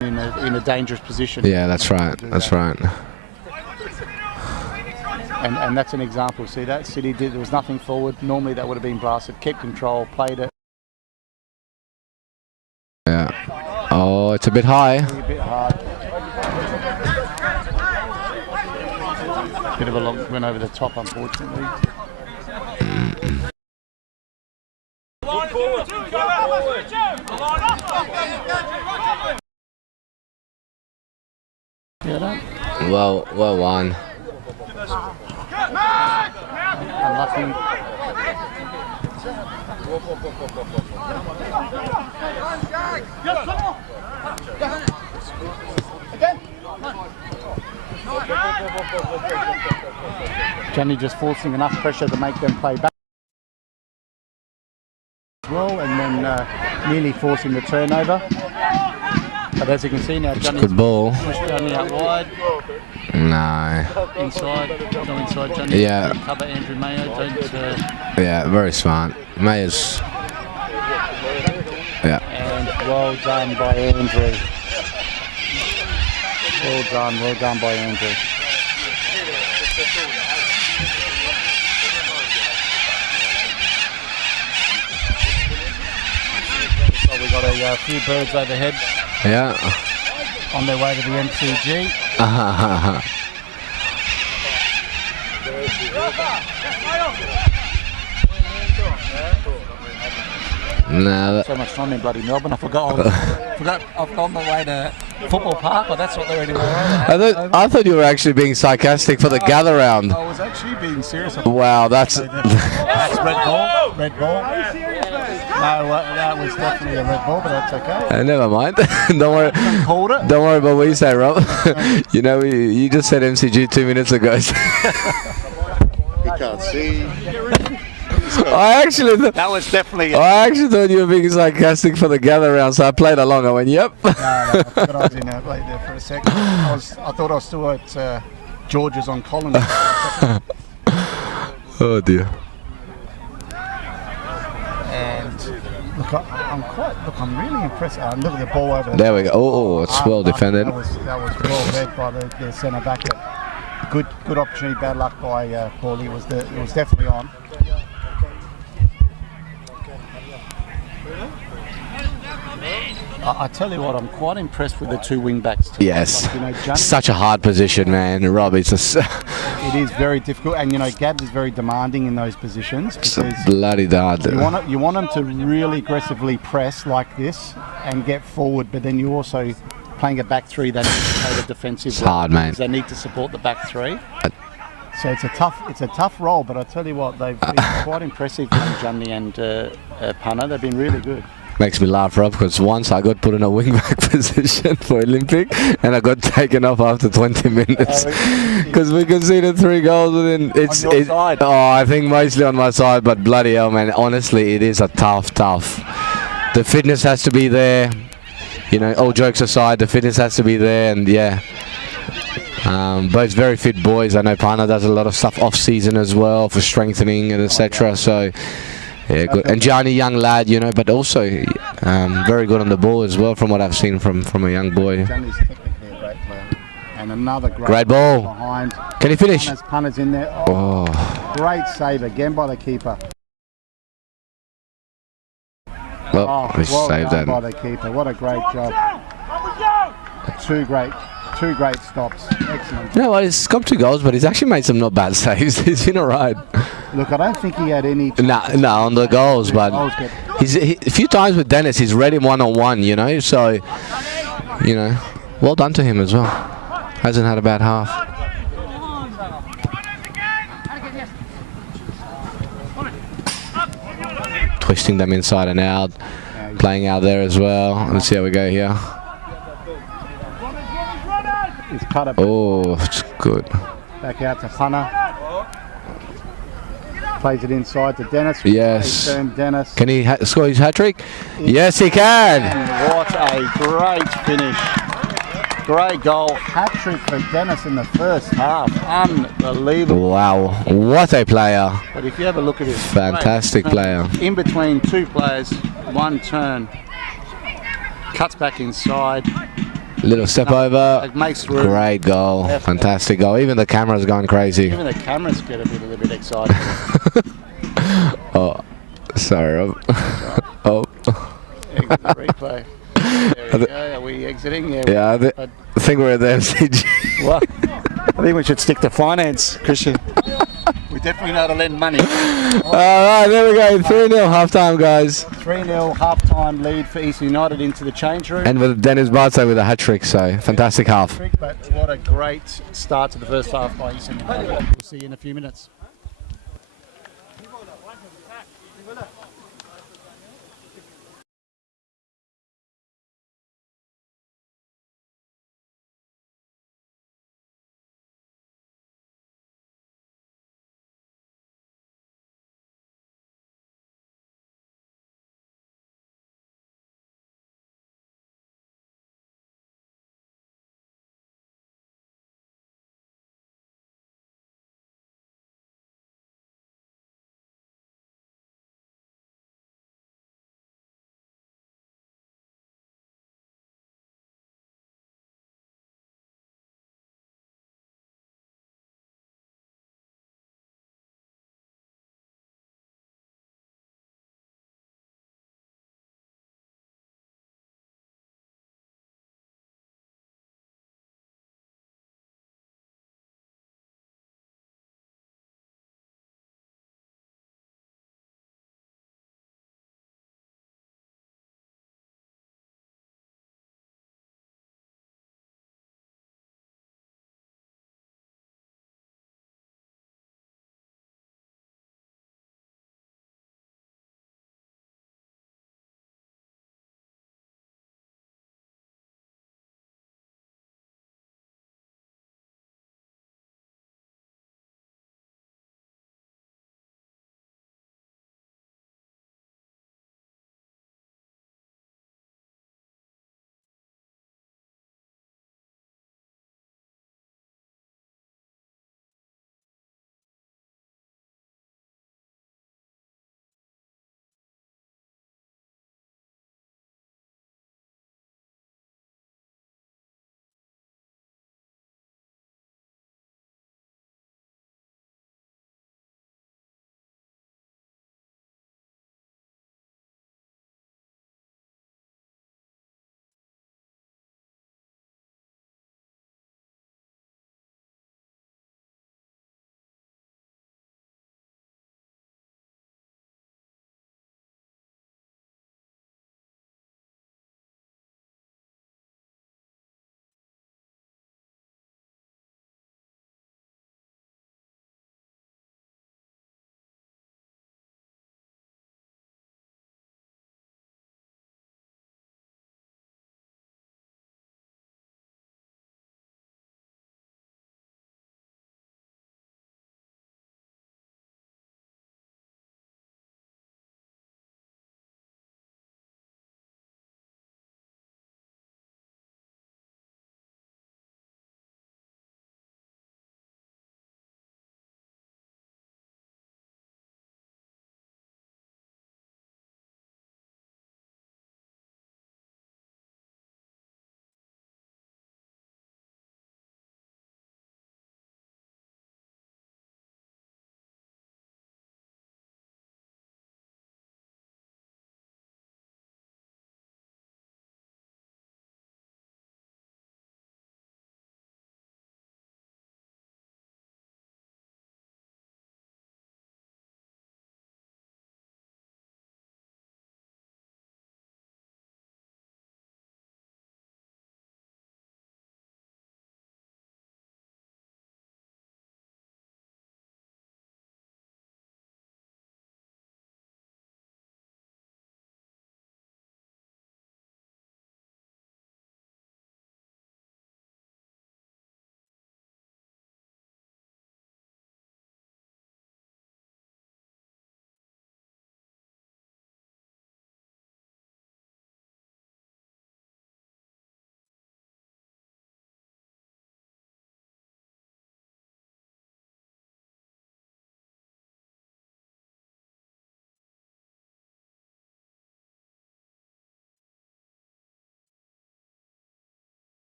in a dangerous position. Yeah, that's right. That's right. And that's an example. See that City did. There was nothing forward. Normally that would have been blasted. Kept control, played it. Yeah. Oh, it's a bit high. A bit hard. Bit of a long went over the top, unfortunately. Yeah, that. Well won. Unlucky. Johnny just forcing enough pressure to make them play back as well, and then nearly forcing the turnover. But as you can see now, Johnny's Good ball. pushed Johnny out wide. No. Inside, go inside, Johnny. Yeah. Don't cover Andrew Mayo. Don't. Yeah, very smart. Mayers. Yeah. And well done by Andrew. Well done by Andrew. So we got a few birds overhead Yeah. on their way to the MCG. No. So much fun in bloody Melbourne. I forgot I've gone my way to football park. Well, that's what they're anymore. I thought you were actually being sarcastic for the gather round. I was actually being serious. Wow, that's That's red ball. Red ball. No, that was definitely a red ball, but that's okay. never mind. Don't worry. Called it. Don't worry about what you say, Rob. You know, you just said MCG 2 minutes ago. He can't see. I actually thought you were being sarcastic for the gather round, so I played along. I went, yep. No, I forgot I was in there, played there for a second. I thought I was still at George's on Collins. Oh dear. And look, I'm really impressed. Look at the ball over There we go. Oh, it's well defended. That was well read by the centre back. good opportunity, bad luck by Paulie. It was definitely on. I tell you what, I'm quite impressed with the two wing backs too. Yes. Like, you know, Johnny, Such a hard position, man. Rob, it's it is very difficult, and you know, Gabs is very demanding in those positions because bloody hard. you want them to really aggressively press like this and get forward, but then you also playing a back three, they need to play the defensive. It's hard, mate. They need to support the back three. So it's a tough role, but I tell you what, they've been quite impressive with Johnny and Punter. They've been really good. Makes me laugh, Rob, because once I got put in a wing-back position for Olympic and I got taken off after 20 minutes because we conceded 3 goals within. On your side? Oh, I think mostly on my side, but bloody hell, man. Honestly, it is a tough. The fitness has to be there. You know, all jokes aside, the fitness has to be there, and yeah. Both very fit boys. I know Pana does a lot of stuff off-season as well for strengthening and etc. So. Yeah, good. And Johnny, young lad, you know, but also very good on the ball as well, from what I've seen from a young boy. Johnny's technically a great player. And another great ball. Behind. Can he finish? Punter's in there. Oh, great save again by the keeper. Well, we saved that. By the keeper. What a great job. Two great stops. Excellent. You know what? He's got 2 goals, but he's actually made some not bad saves. He's been alright. Look, I don't think he had any. No, on the goals, but a few times with Dennis, he's read him one-on-one, you know. So, you know, well done to him as well. Hasn't had a bad half. Twisting them inside and out, playing out there as well. Let's see how we go here. Oh, it's good. Back out to Punter. Plays it inside to Dennis. Yes. Dennis. Can he score his hat-trick? Yes, he can. And what a great finish. Great goal. Hat-trick for Dennis in the first half. Unbelievable. Wow, what a player. But if you have a look at his fantastic player. In between 2 players, 1 turn. Cuts back inside. Little step over. It makes room. Great goal. Definitely. Fantastic goal. Even the camera's gone crazy. Even the cameras get a little bit excited. Oh, sorry, Rob. Oh. Exit the replay. There we go. Are we exiting? Yeah, I think we're at the MCG. What? I think we should stick to finance, Christian. We definitely know how to lend money. All right, there we go. 3-0 half-time, guys. 3-0 half-time lead for East United into the change room. And with Dennis Bartze with a hat-trick, so fantastic half. But what a great start to the first half by East United. We'll see you in a few minutes.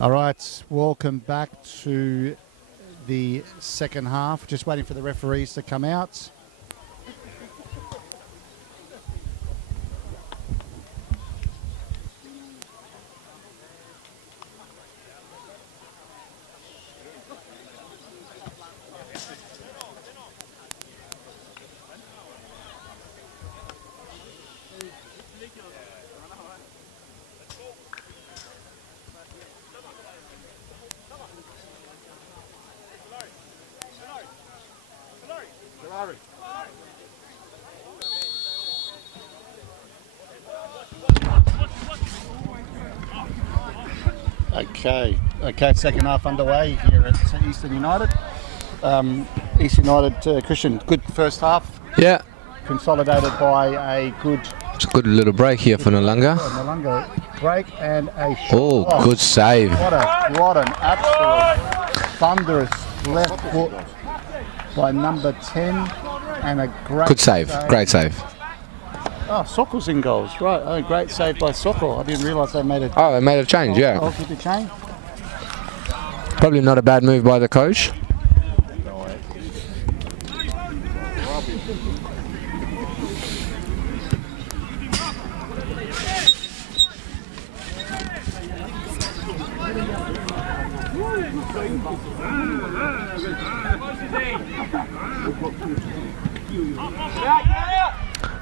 All right, welcome back to the second half. Just waiting for the referees to come out. Okay, second half underway here at Eastern United. Eastern United, Christian, good first half. Yeah. Consolidated by a good... It's a good little break here for Noarlunga. Noarlunga break and a shot. Oh, good save. What an absolute thunderous left foot by number 10 and a great Good save. Great save. Oh, Sokol's in goals, right. Oh, great save by Sokol. I didn't realise they made it. Oh, they made a change, yeah. Goalkeeper change. Probably not a bad move by the coach.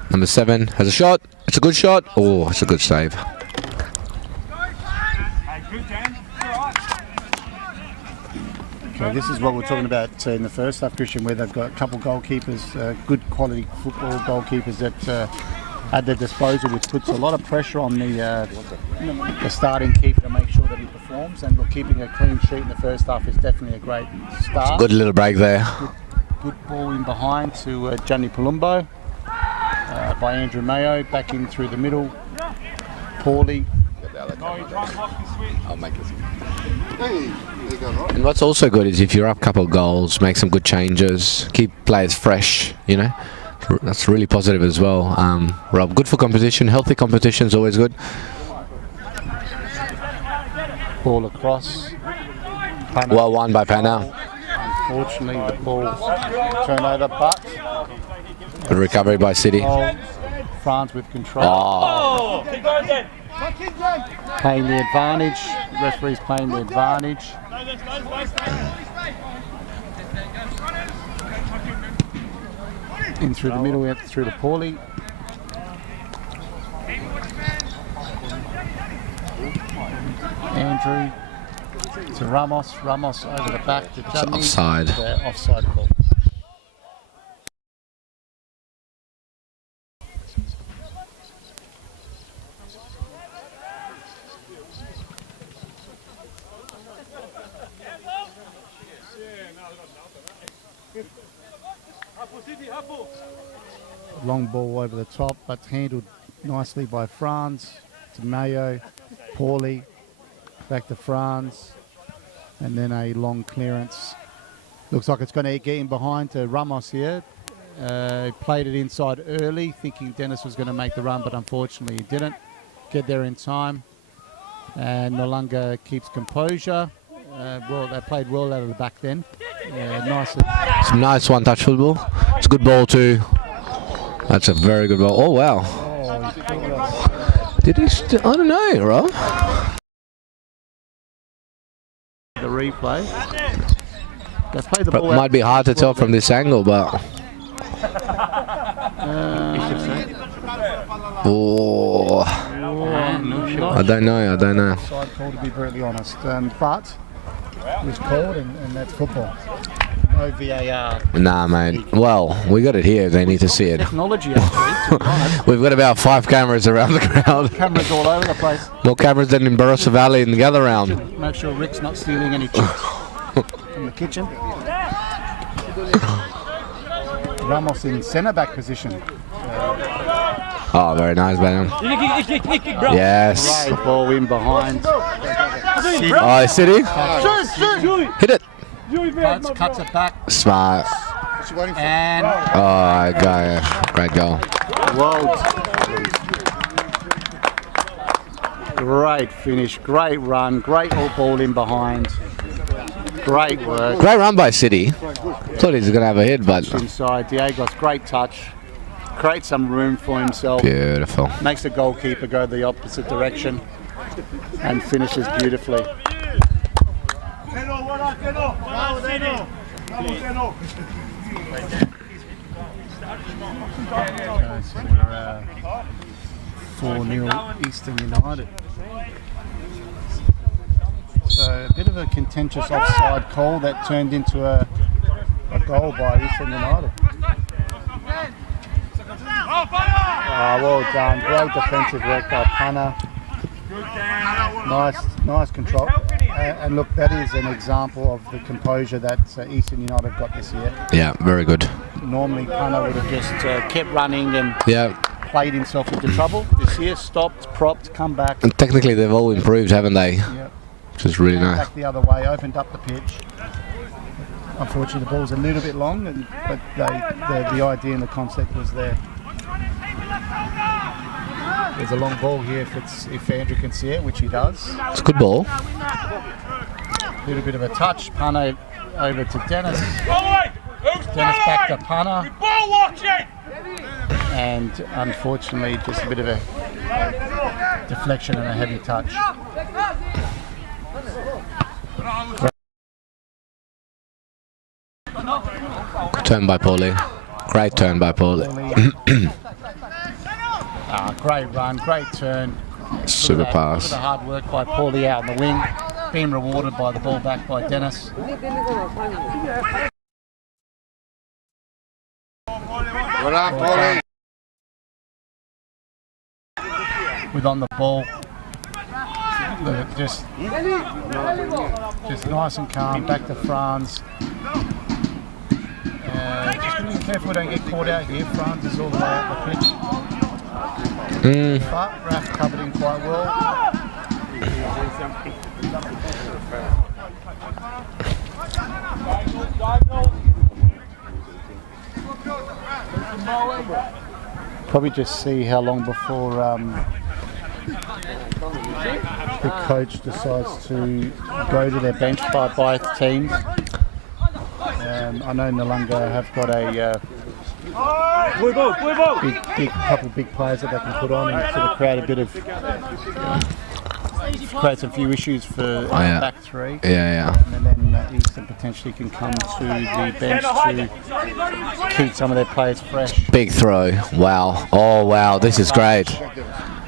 Number 7 has a shot. It's a good shot. Oh, it's a good save. Okay, this is what we're talking about in the first half, Christian, where they've got a couple goalkeepers, good quality football goalkeepers that at their disposal, which puts a lot of pressure on the starting keeper to make sure that he performs. And keeping a clean sheet in the first half is definitely a great start. Good little break there. Good ball in behind to Gianni Palumbo by Andrew Mayo, back in through the middle. Poorly. I'll make this. And what's also good is if you're up a couple of goals, make some good changes, keep players fresh, you know. That's really positive as well. Rob, good for competition. Healthy competition is always good. Ball across. Well won by Panau. Unfortunately, the ball turnover, but Good recovery by City. France with control. Oh. Playing the advantage. Referee's playing the advantage. In through the middle, out through to Paulie. Andrew to Ramos. Ramos over the back to Judney. Offside. Offside call. Long ball over the top, but handled nicely by Franz to Mayo, Paulie, back to Franz, and then a long clearance. Looks like it's going to get in behind to Ramos here. He played it inside early, thinking Dennis was going to make the run, but unfortunately he didn't get there in time. And Noarlunga keeps composure. Well, they played well out of the back then. Nicely. Some nice one-touch football. It's a good ball too. That's a very good ball. Oh wow! Did he? I don't know, Rob. The replay. They played the ball. It might be hard to tell from this angle, but. Oh. I don't know. I don't know. Side call, to be brutally honest, but it was called, and that's football. No VAR. Nah, mate. Well, we got it here. They need to see it. Technology, actually, to be honest. We've got about 5 cameras around the crowd. Cameras all over the place. More cameras than in Barossa Valley in the other round. Make sure Rick's not stealing any chips from the kitchen. Ramos in centre back position. Oh, very nice, man. Yes. Great ball in behind. Oh, City. Hit it. Cuts it back. Smart. And Oh, great goal. well, Great finish, great run, great all ball in behind. Great work. Great run by City. Thought he was going to have a hit, but... Inside, Diego's great touch. Creates some room for himself. Beautiful. Makes the goalkeeper go the opposite direction and finishes beautifully. So we're 4-0 Eastern United. So a bit of a contentious offside call that turned into a goal by Eastern United. Well done. Great defensive work by Pana. Nice control. And look, that is an example of the composure that Eastern United got this year. Yeah, very good. Normally, Pana would have just kept running and played himself into trouble. This year, stopped, propped, come back. And technically, they've all improved, haven't they? Yep. Which is really nice. Back the other way, opened up the pitch. Unfortunately, the ball's a little bit long, but the idea and the concept was there. There's a long ball here if Andrew can see it, which he does. It's a good ball. A little bit of a touch. Pana over to Dennis. Dennis back to Pana. And unfortunately, just a bit of a deflection and a heavy touch. Turn by Paulie. Great turn by Paulie. Great run, great turn. Super pass. Look at the hard work by Paulie out on the wing. Being rewarded by the ball back by Dennis. Well done, Paulie. With on the ball. Just nice and calm. Back to Franz. Just be careful we don't get caught out here. Franz is all the way up the pitch. But Raf covered him quite well. Probably just see how long before the coach decides to go to their bench by both teams. I know Noarlunga have got a couple of big players that they can put on and sort of create a bit of creates a few issues for back three. And then Eastern potentially can come to the bench to keep some of their players fresh. Big throw. Wow. Oh wow, this is great.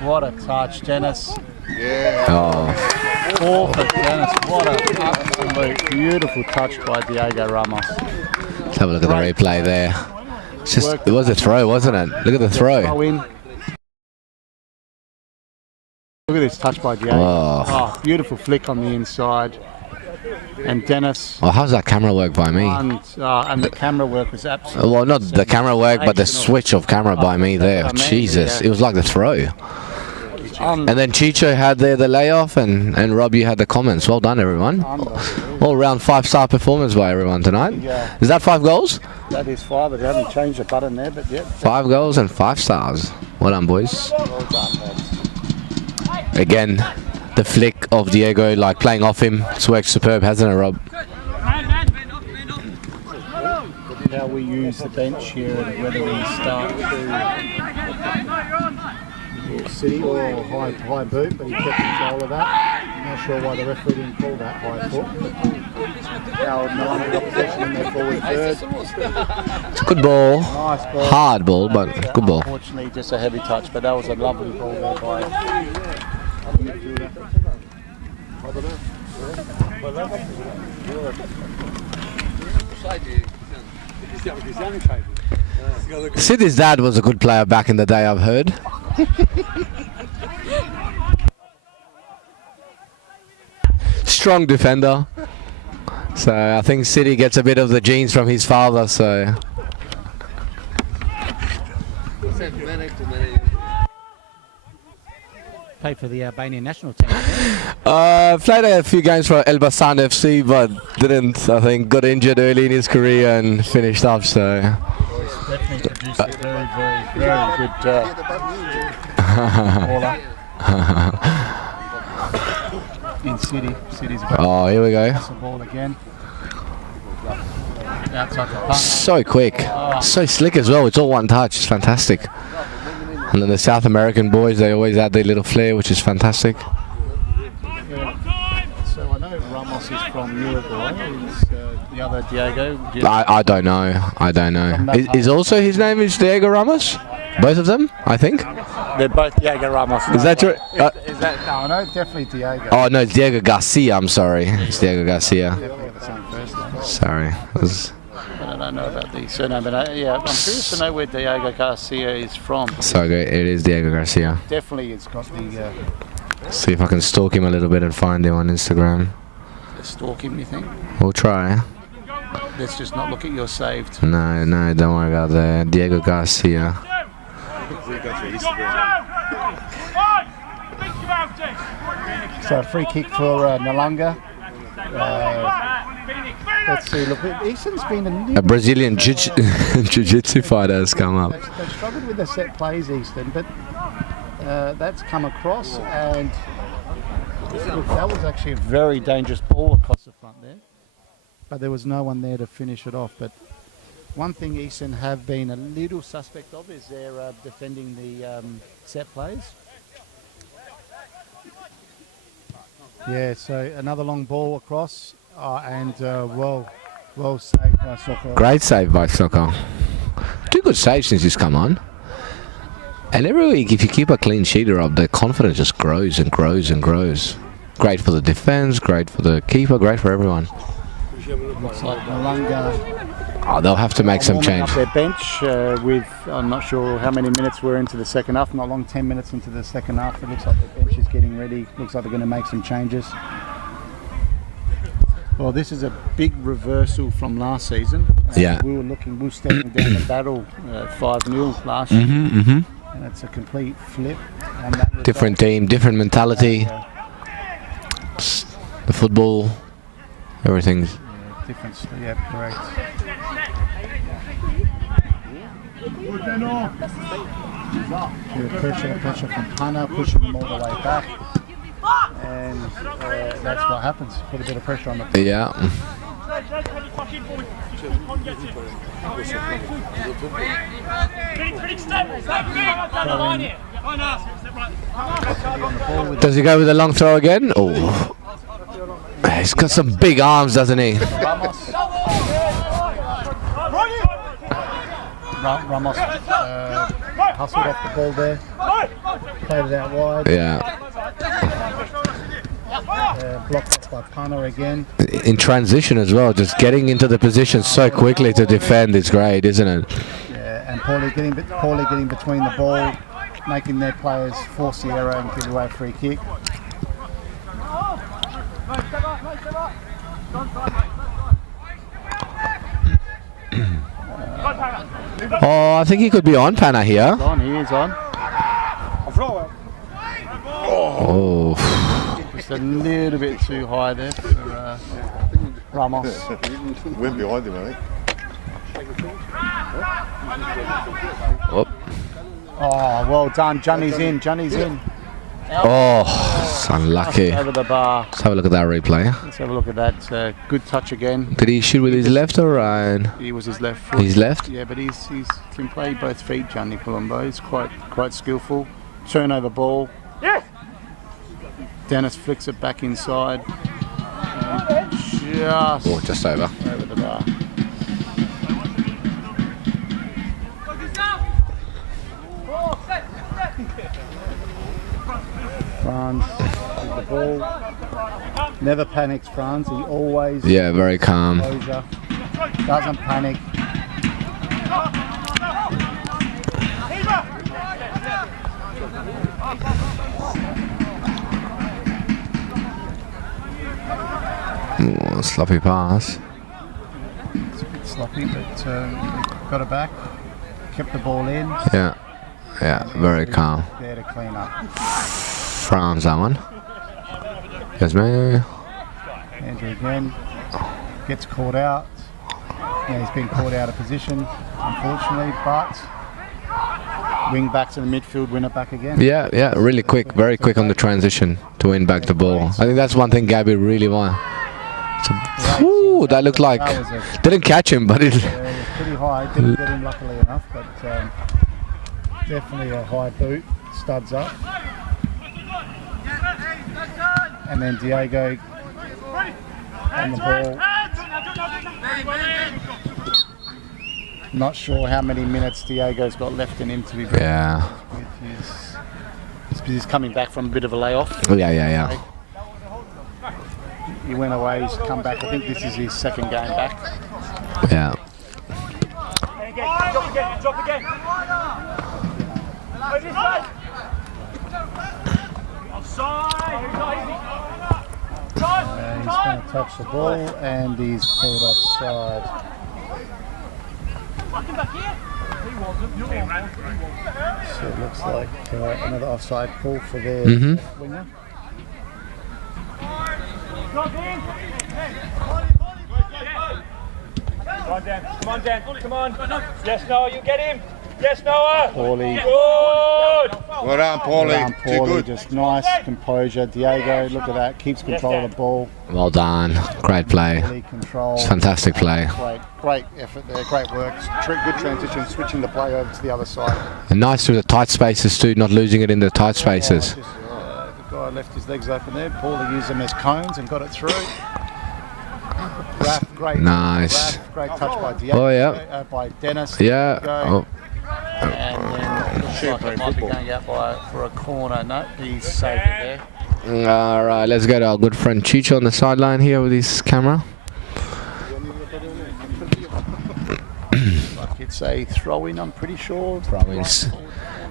What a touch, Dennis. Oh. Ball for Dennis. What an absolute beautiful touch by Diego Ramos. Let's have a look at the replay there. It was a throw, wasn't it? Look at the throw. Look at this touch by Diego. Oh, beautiful flick on the inside. And Dennis. Oh, how's that camera work by me? And the camera work was absolutely. Well, not the camera work, but the switch of camera by me there. Jesus, it was like the throw. And then Chicho had the layoff, and Rob, you had the comments. Well done, everyone. All round 5-star performance by everyone tonight. Is that 5 goals? That is 5, but they haven't changed the button there, but yeah. 5 goals and 5 stars. Well done, boys. Well done, lads. Again, the flick of Diego, like playing off him. It's worked superb, hasn't it, Rob? How we use the bench here and whether we start to City or high boot, but he kept control of that. Not sure why the referee didn't call that high foot. Now Noarlunga got possession in their forward third. It's a good ball. Nice ball. Hard ball, but good ball. Unfortunately, just a heavy touch, but that was a lovely ball there by midfielder. City's dad was a good player back in the day, I've heard. Strong defender. So I think City gets a bit of the genes from his father, so... Played for the Albanian national team. Played a few games for Elbasan FC, but didn't, I think, got injured early in his career and finished up, so... Definitely produced a very good baller. City's Oh, here we go. pass the ball again. Outside the punt. So quick. So slick as well. It's all one touch. It's fantastic. And then the South American boys, they always add their little flair, which is fantastic. So I know Ramos is from Uruguay. Is the other Diego? I don't know. I don't know. Is also his name is Diego Ramos? Both of them, I think. They're both Diego Ramos. Is that true? Is that? No, no, definitely Diego. Oh no, it's Diego Garcia. I'm sorry. It's Diego Garcia. Definitely got the same first name. Sorry. I don't know about the surname, but yeah, I'm curious to know where Diego Garcia is from. So good. It is Diego Garcia. Definitely, it's got the. See if I can stalk him a little bit and find him on Instagram. Stalk him, you think? We'll try. Let's just not look at your saved. No, don't worry about that. Diego Garcia. So a free kick for Noarlunga. Let's see, look, Easton's been A Brazilian jiu-jitsu fighter has come up. They've struggled with the set plays, Easton, but that's come across, and look, that was actually a very dangerous ball across the front there. But there was no one there to finish it off. But one thing Easton have been a little suspect of is their defending the set plays. Yeah, so another long ball across, and well saved by Soccer. Great save by Soccer. 2 good saves since he's come on. And every week, if you keep a clean sheeter up, the confidence just grows and grows and grows. Great for the defense, great for the keeper, great for everyone. Looks like Noarlunga. Oh, they'll have to make some warming change. up their bench with, I'm not sure how many minutes we're into the second half, not long, 10 minutes into the second half. It looks like the bench is getting ready. Looks like they're going to make some changes. Well, this is a big reversal from last season. Yeah. We were stepping down the battle 5-0 last year. And it's a complete flip on that result. Different team, different mentality. The football, everything's... Different, yeah, correct. Pressure from Pana, pushing them all the way back. And that's what happens. Put a bit of pressure on the... Yeah. Does he go with a long throw again? Oh. He's got some big arms, doesn't he? Ramos hustled off the ball there, played it out wide. Yeah. Blocked by Pana again. In transition as well, just getting into the position so quickly to defend is great, isn't it? Yeah, and Paulie getting between the ball, making their players force the error and give away a free kick. Oh, I think he could be on Pana here. He is on. Oh. Just a little bit too high there for Ramos. Went behind him, I think. Oh. Oh, well done. Johnny's in. Oh, it's unlucky. Over the bar. Let's have a look at that replay. Let's have a look at that. Good touch again. Did he shoot with his left or right? He was his left foot. His left? Yeah, but he can play both feet, Gianni Palumbo. He's quite skillful. Turnover ball. Yes. Dennis flicks it back inside. Just over. Over the bar. Franz with the ball. Never panics, Franz. He always... Yeah, very calm. Composure. Doesn't panic. Oh, sloppy pass. It's a bit sloppy, but got it back. Kept the ball in. Yeah, very calm. There to clean up. Franz, that one. Yes, man. Andrew again. Gets caught out. Yeah, he's been caught out of position, unfortunately, but wing back to the midfield, win it back again. Yeah, yeah, really quick, very quick on the transition to win back the ball. I think that's one thing Gabby really won. So, ooh, that looked like didn't catch him, but it. Yeah, it was pretty high. Didn't get him luckily enough, but definitely a high boot. Studs up, and then Diego on the ball. Not sure how many minutes Diego's got left in him to be. Yeah. He's coming back from a bit of a layoff. Yeah. He went away, he's come back. I think this is his second game back. Yeah. Drop again. He's going to touch the ball and he's pulled offside. So it looks like another offside call for their winger. Come on, Dan. Come on. Yes, Noah, you get him. Yes, Noah. Paulie. Good. Well done, Paulie. Too Paulie, good. just nice composure. Diego, look at that, keeps control of the ball. Well done. Great play. Paulie control. Fantastic play. Great effort there. Great work. Good transition, switching the play over to the other side. And nice through the tight spaces too, not losing it in the tight spaces. The guy left his legs open there. Paulie used them as cones and got it through. Raph, great. Nice. Raph, great touch by Diego. Oh yeah. By Dennis. Yeah. Oh. And then it looks like it might be going out for a corner. No, he's saved it there. All right, let's get our good friend Chicho on the sideline here with his camera. Like it's a throw-in, I'm pretty sure. Throw-ins.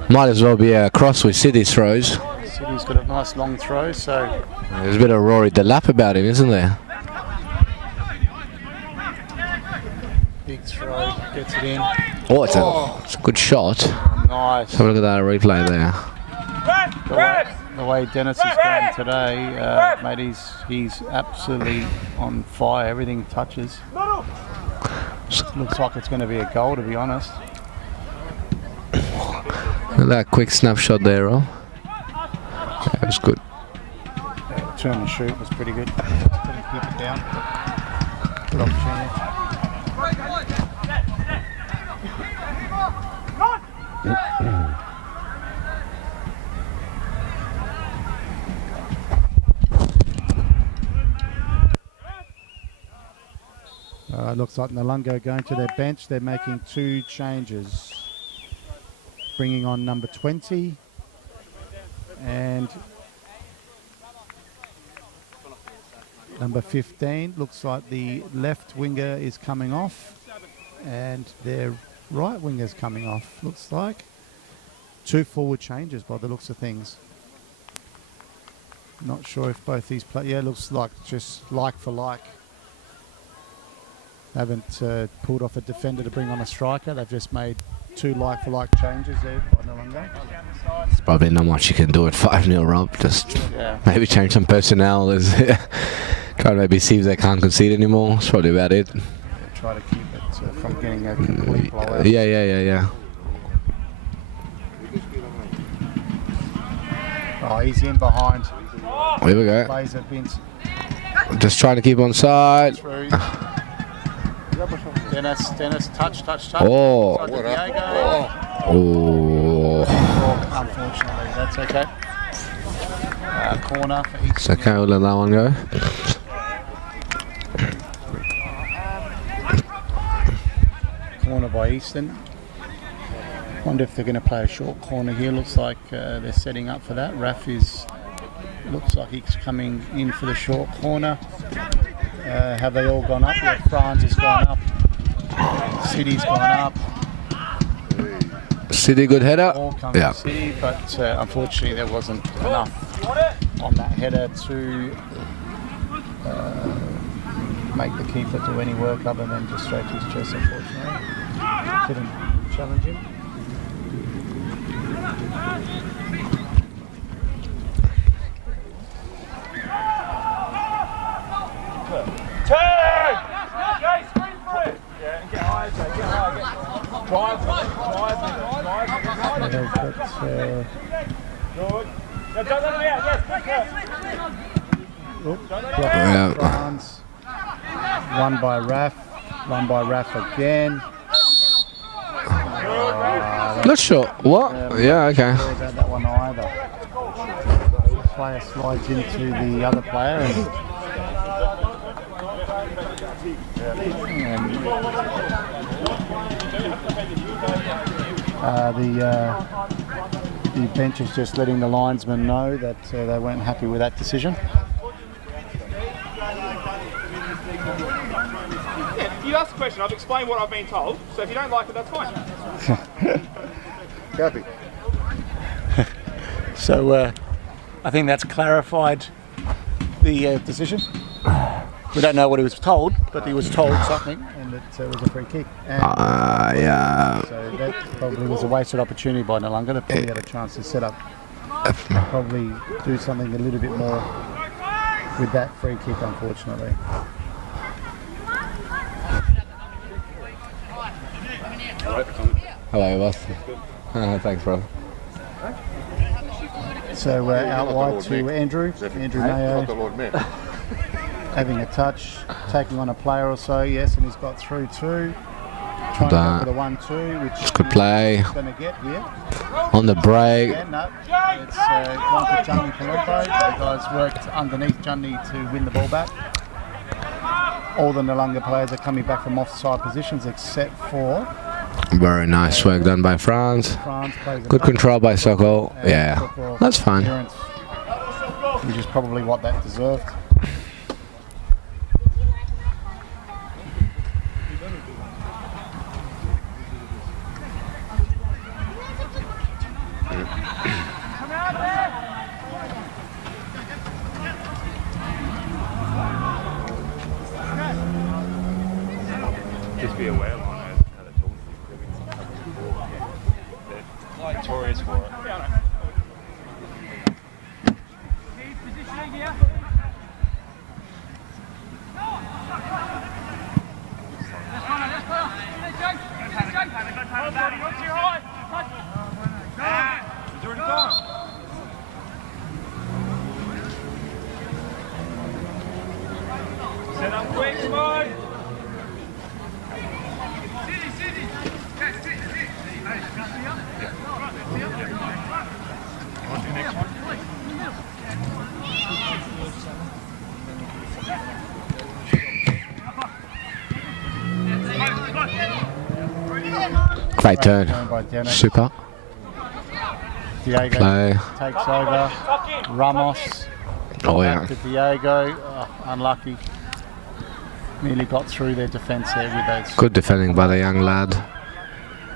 Might as well be a cross with City's throws. City's got a nice long throw, so... There's a bit of Rory Delap about him, isn't there? Big throw, gets it in. Oh, it's a good shot. Nice. Have a look at that replay there. The way Dennis is going today, mate, he's absolutely on fire. Everything touches. Looks like it's going to be a goal, to be honest. Look at that quick snapshot there, Rob. That was good. Turn and shoot was pretty good. Couldn't keep it down. Good opportunity. Looks like Noarlunga going to their bench. They're making 2 changes. Bringing on number 20 and number 15. Looks like the left winger is coming off and their right winger's coming off. Looks like 2 forward changes by the looks of things. Not sure if both these play. Yeah, looks like just like for like. Haven't pulled off a defender to bring on a striker. They've just made 2 like-for-like changes there by Noarlunga. There's probably not much you can do at 5-0, Rob. Just maybe change some personnel. Try to maybe see if they can't concede anymore. That's probably about it. Try to keep it from getting a complete blowout. Yeah. Oh, he's in behind. Here we go. Plays at Vince. Just trying to keep on side. Dennis, touch. Oh. Oh. Unfortunately, that's okay. Corner for Easton. It's okay, we'll let that one go. Corner by Easton. Wonder if they're going to play a short corner here. Looks like they're setting up for that. Looks like he's coming in for the short corner. Have they all gone up? Yeah, France has gone up. City's gone up. City good header. All come to City, but unfortunately there wasn't enough on that header to make the keeper do any work other than just straight to his chest, unfortunately. Couldn't challenge him. Turn! Okay, screen for it. Yeah, and get high, get high. Drive. Good. Yeah, don't let me out. Yes, France. One by Raf again. Not sure. What? Yeah, okay. Not sure about that one either. The player slides into the other player the bench is just letting the linesman know that they weren't happy with that decision. Yeah, you asked a question, I've explained what I've been told, so if you don't like it, that's fine. Copy. So I think that's clarified the decision. We don't know what he was told, but he was told something, and it was a free kick. And Yeah. so that probably was a wasted opportunity by Noarlunga. They probably had a chance to set up, probably do something a little bit more with that free kick, unfortunately. Hello, boss. Thanks, bro. So out wide to Andrew Mayo, having a touch, taking on a player or so, yes, and he's got through two. Trying to go for the 1-2, which it's good play. he's going to get, On the break. Yeah, no, it's gone to Johnny Palumbo. The guys worked underneath Johnny to win the ball back. All the Noarlunga players are coming back from offside positions except for Very nice work done by France. France. Good control by Sokol. Yeah, that's fine. Which is probably what that deserved. Just be aware, man. They're notorious for it. Set up quick, come on! Great turn. Super. Diego Play. takes over. Ramos. Oh, Back yeah. to Diego. Oh, unlucky. Nearly got through their defence there with those. Good defending by the young lad.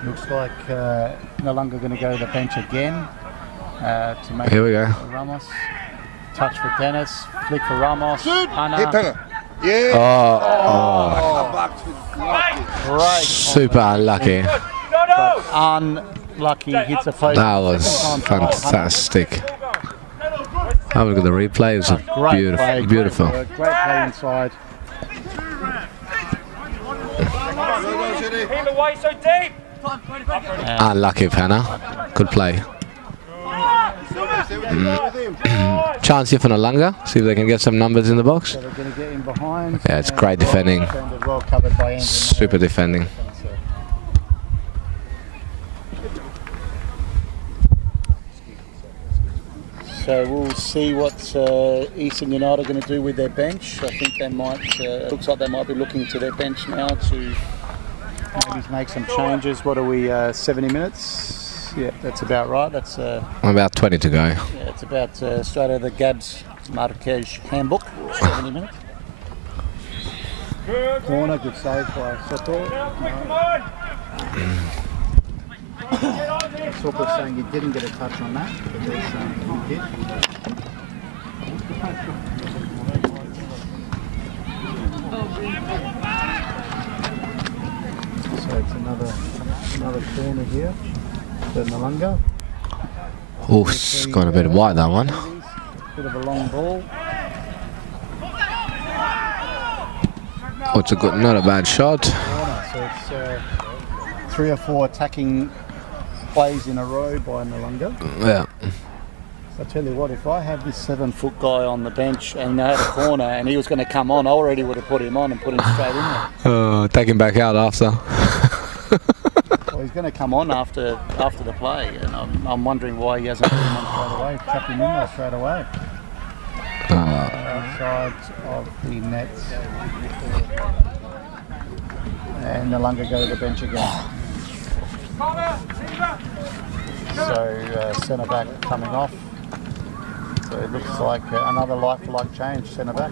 Looks like Noarlunga going to go to the bench again to make Here we go. Ramos. Touch for Dennis. Flick for Ramos. Hey, Anna. Penna. Yeah. Great. Super unlucky. Unlucky. Hits a post. That was fantastic. Have a look at the replay. It was Great beautiful. play, Beautiful. Great play inside. Peel away so deep! Unlucky, Penna. Good play. Chance here for Noarlunga. See if they can get some numbers in the box. So they're going to get in behind. Yeah, it's great defending. Well covered by Andrew. Super defending. So we'll see what Eastern United are going to do with their bench. I think they might, looks like they might be looking to their bench now to maybe make some changes. What are we, 70 minutes? Yeah, that's about right. That's About 20 to go. yeah, it's about straight out of the Gabs Marquez handbook, 70 minutes. Corner, good save by Soto. Come on! Soto's saying he didn't get a touch on that, but there's he did. So it's another corner here for Noarlunga. Oh, it's got a bit wide, that one. Bit of a long ball. Oh, it's a good, not a bad shot. Corner. So it's 3 or 4 attacking plays in a row by Noarlunga. Yeah. I tell you what, if I had this 7-foot guy on the bench and they had a corner and he was going to come on, I already would have put him on and put him straight in there. Take him back out after. Well, he's going to come on after the play, and I'm wondering why he hasn't put him on straight away. Chuck him in there straight away. Outside of the nets. And Noarlunga go to the bench again. So centre back coming off. So it looks like another like-for-like change, centre back.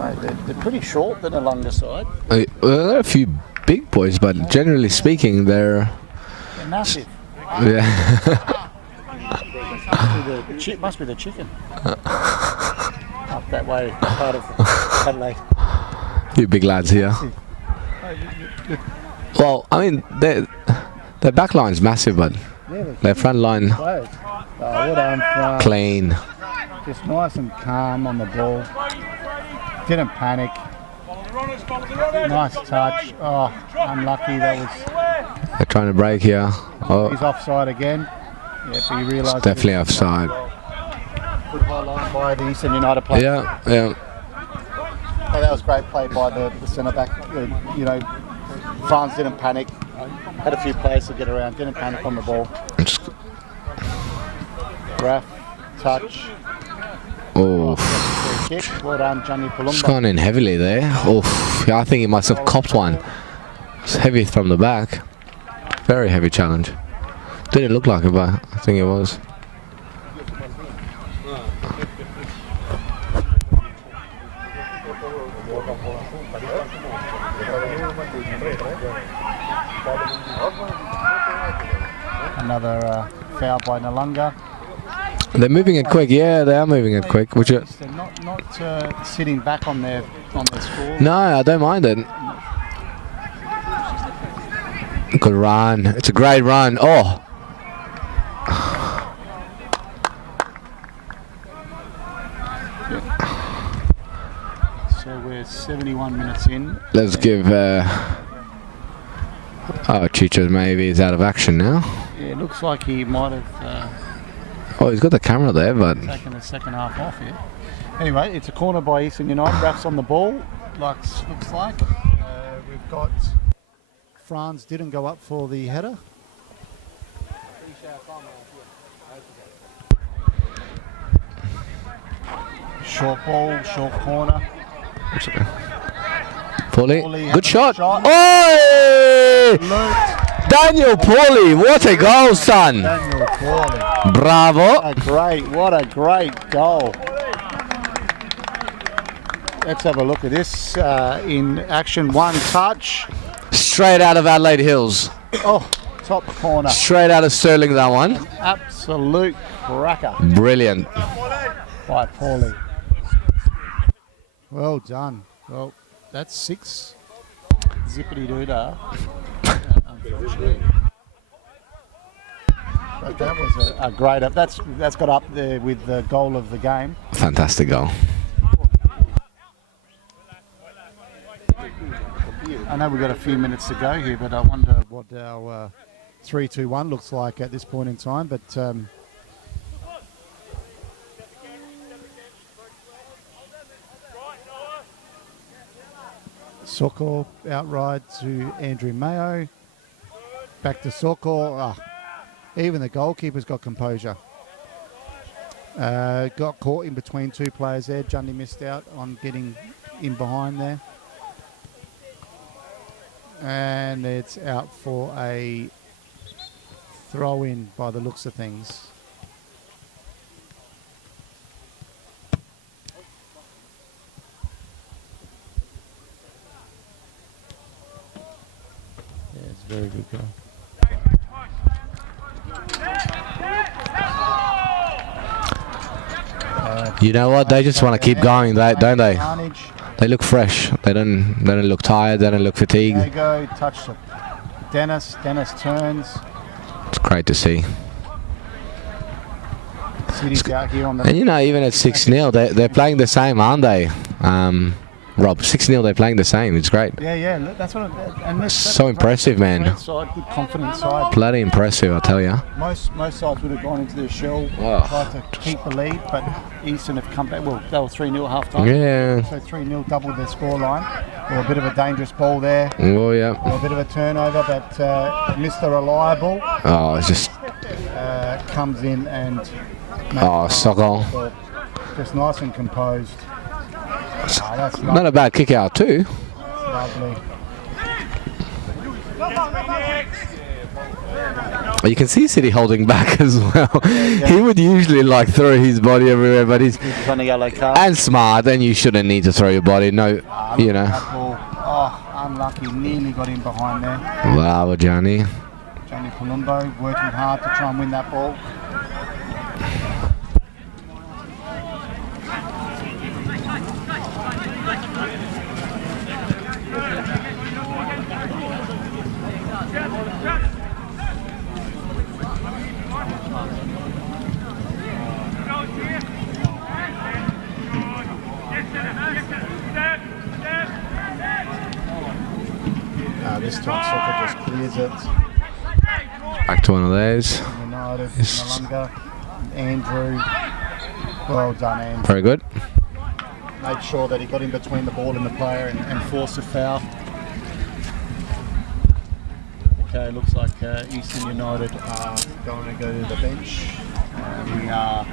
Mate, they're pretty short, the Noarlunga side. Well, there are a few big boys, but generally speaking, they're massive. Yeah. Must be the chicken. Up that way, part of Adelaide. You big lads here. Well, I mean, their back line's massive, but their front line clean. Just nice and calm on the ball. Didn't panic. Nice touch. Oh, unlucky. That was. They're trying to break here. Oh, he's offside again. Yep, he realised. It's definitely offside. Good high line by the Eastern United player. Yeah, yeah. Oh, that was great play by the centre back. You know, France didn't panic. Had a few players to get around. Didn't panic on the ball. Raf, touch. Oh. Kick. Well done, Johnny Palumbo. It's gone in heavily there. Oh, yeah, I think he must have copped one. It's heavy from the back. Very heavy challenge. Didn't look like it, but I think it was. Another foul by Noarlunga. They're moving it quick. Yeah, they are moving it quick. Which they're not sitting back on their score. No, I don't mind it. Good run. It's a great run. Oh. So we're 71 minutes in. Let's give. Oh, Chicho maybe is out of action now. Yeah, it looks like he might have. Oh, he's got the camera there, but taking the second half off here. Anyway, it's a corner by Eastern United. Raf's on the ball. Looks like we've got. Franz didn't go up for the header. Short ball, short corner. Paulie, good shot. Oh! Daniel Paulie, what a goal, son. Daniel Paulie. Bravo. What a great goal. Let's have a look at this in action. One touch. Straight out of Adelaide Hills. Oh, top corner. Straight out of Stirling, that one. An absolute cracker. Brilliant. By Paulie. Well done. Well, that's 6. Zippity-doo-dah. Unfortunately. But that was a great up. That's got up there with the goal of the game. Fantastic goal. I know we've got a few minutes to go here, but I wonder what our 3-2-1 looks like at this point in time. But Sokol outright to Andrew Mayo. Back to Sokol. Even the goalkeeper's got composure. Got caught in between two players there. Jundy missed out on getting in behind there. And it's out for a throw-in by the looks of things. Yeah, it's a very good goal. You know what? They just want to keep going, don't they? They look fresh. They don't look tired. They don't look fatigued. There you go. Touch it. Dennis. Dennis turns. It's great to see. City's out here on the. And you know, even at 6-0, they're playing the same, aren't they? Rob. 6-0, they're playing the same. It's great. Yeah, look, that's what. That's So impressive, man. Great side, good confident side. Bloody impressive, I tell you. Most sides would have gone into their shell, Wow. tried to keep the lead, but Eastern have come back. Well, they were 3-0 half time. Yeah. So 3-0 doubled their scoreline. Or a bit of a dangerous ball there. Oh, yeah. Or a bit of a turnover, but Mr. Reliable Oh, it's just... comes in and Oh, Sokol. just nice and composed. That's Not a bad kick out, too. lovely. You can see City holding back as well. He would usually like throw his body everywhere, but he's on a yellow card. and smart. Then you shouldn't need to throw your body. No, you know. That ball. Oh, unlucky. Nearly got in behind there. Wow, Johnny. Johnny Palumbo working hard to try and win that ball. This time Soccer just clears it. Back to one of those. United, Noarlunga, Andrew. Well done, Andrew. Very good. Made sure that he got in between the ball and the player and forced a foul. Okay, looks like Eastern United are going to go to the bench. We are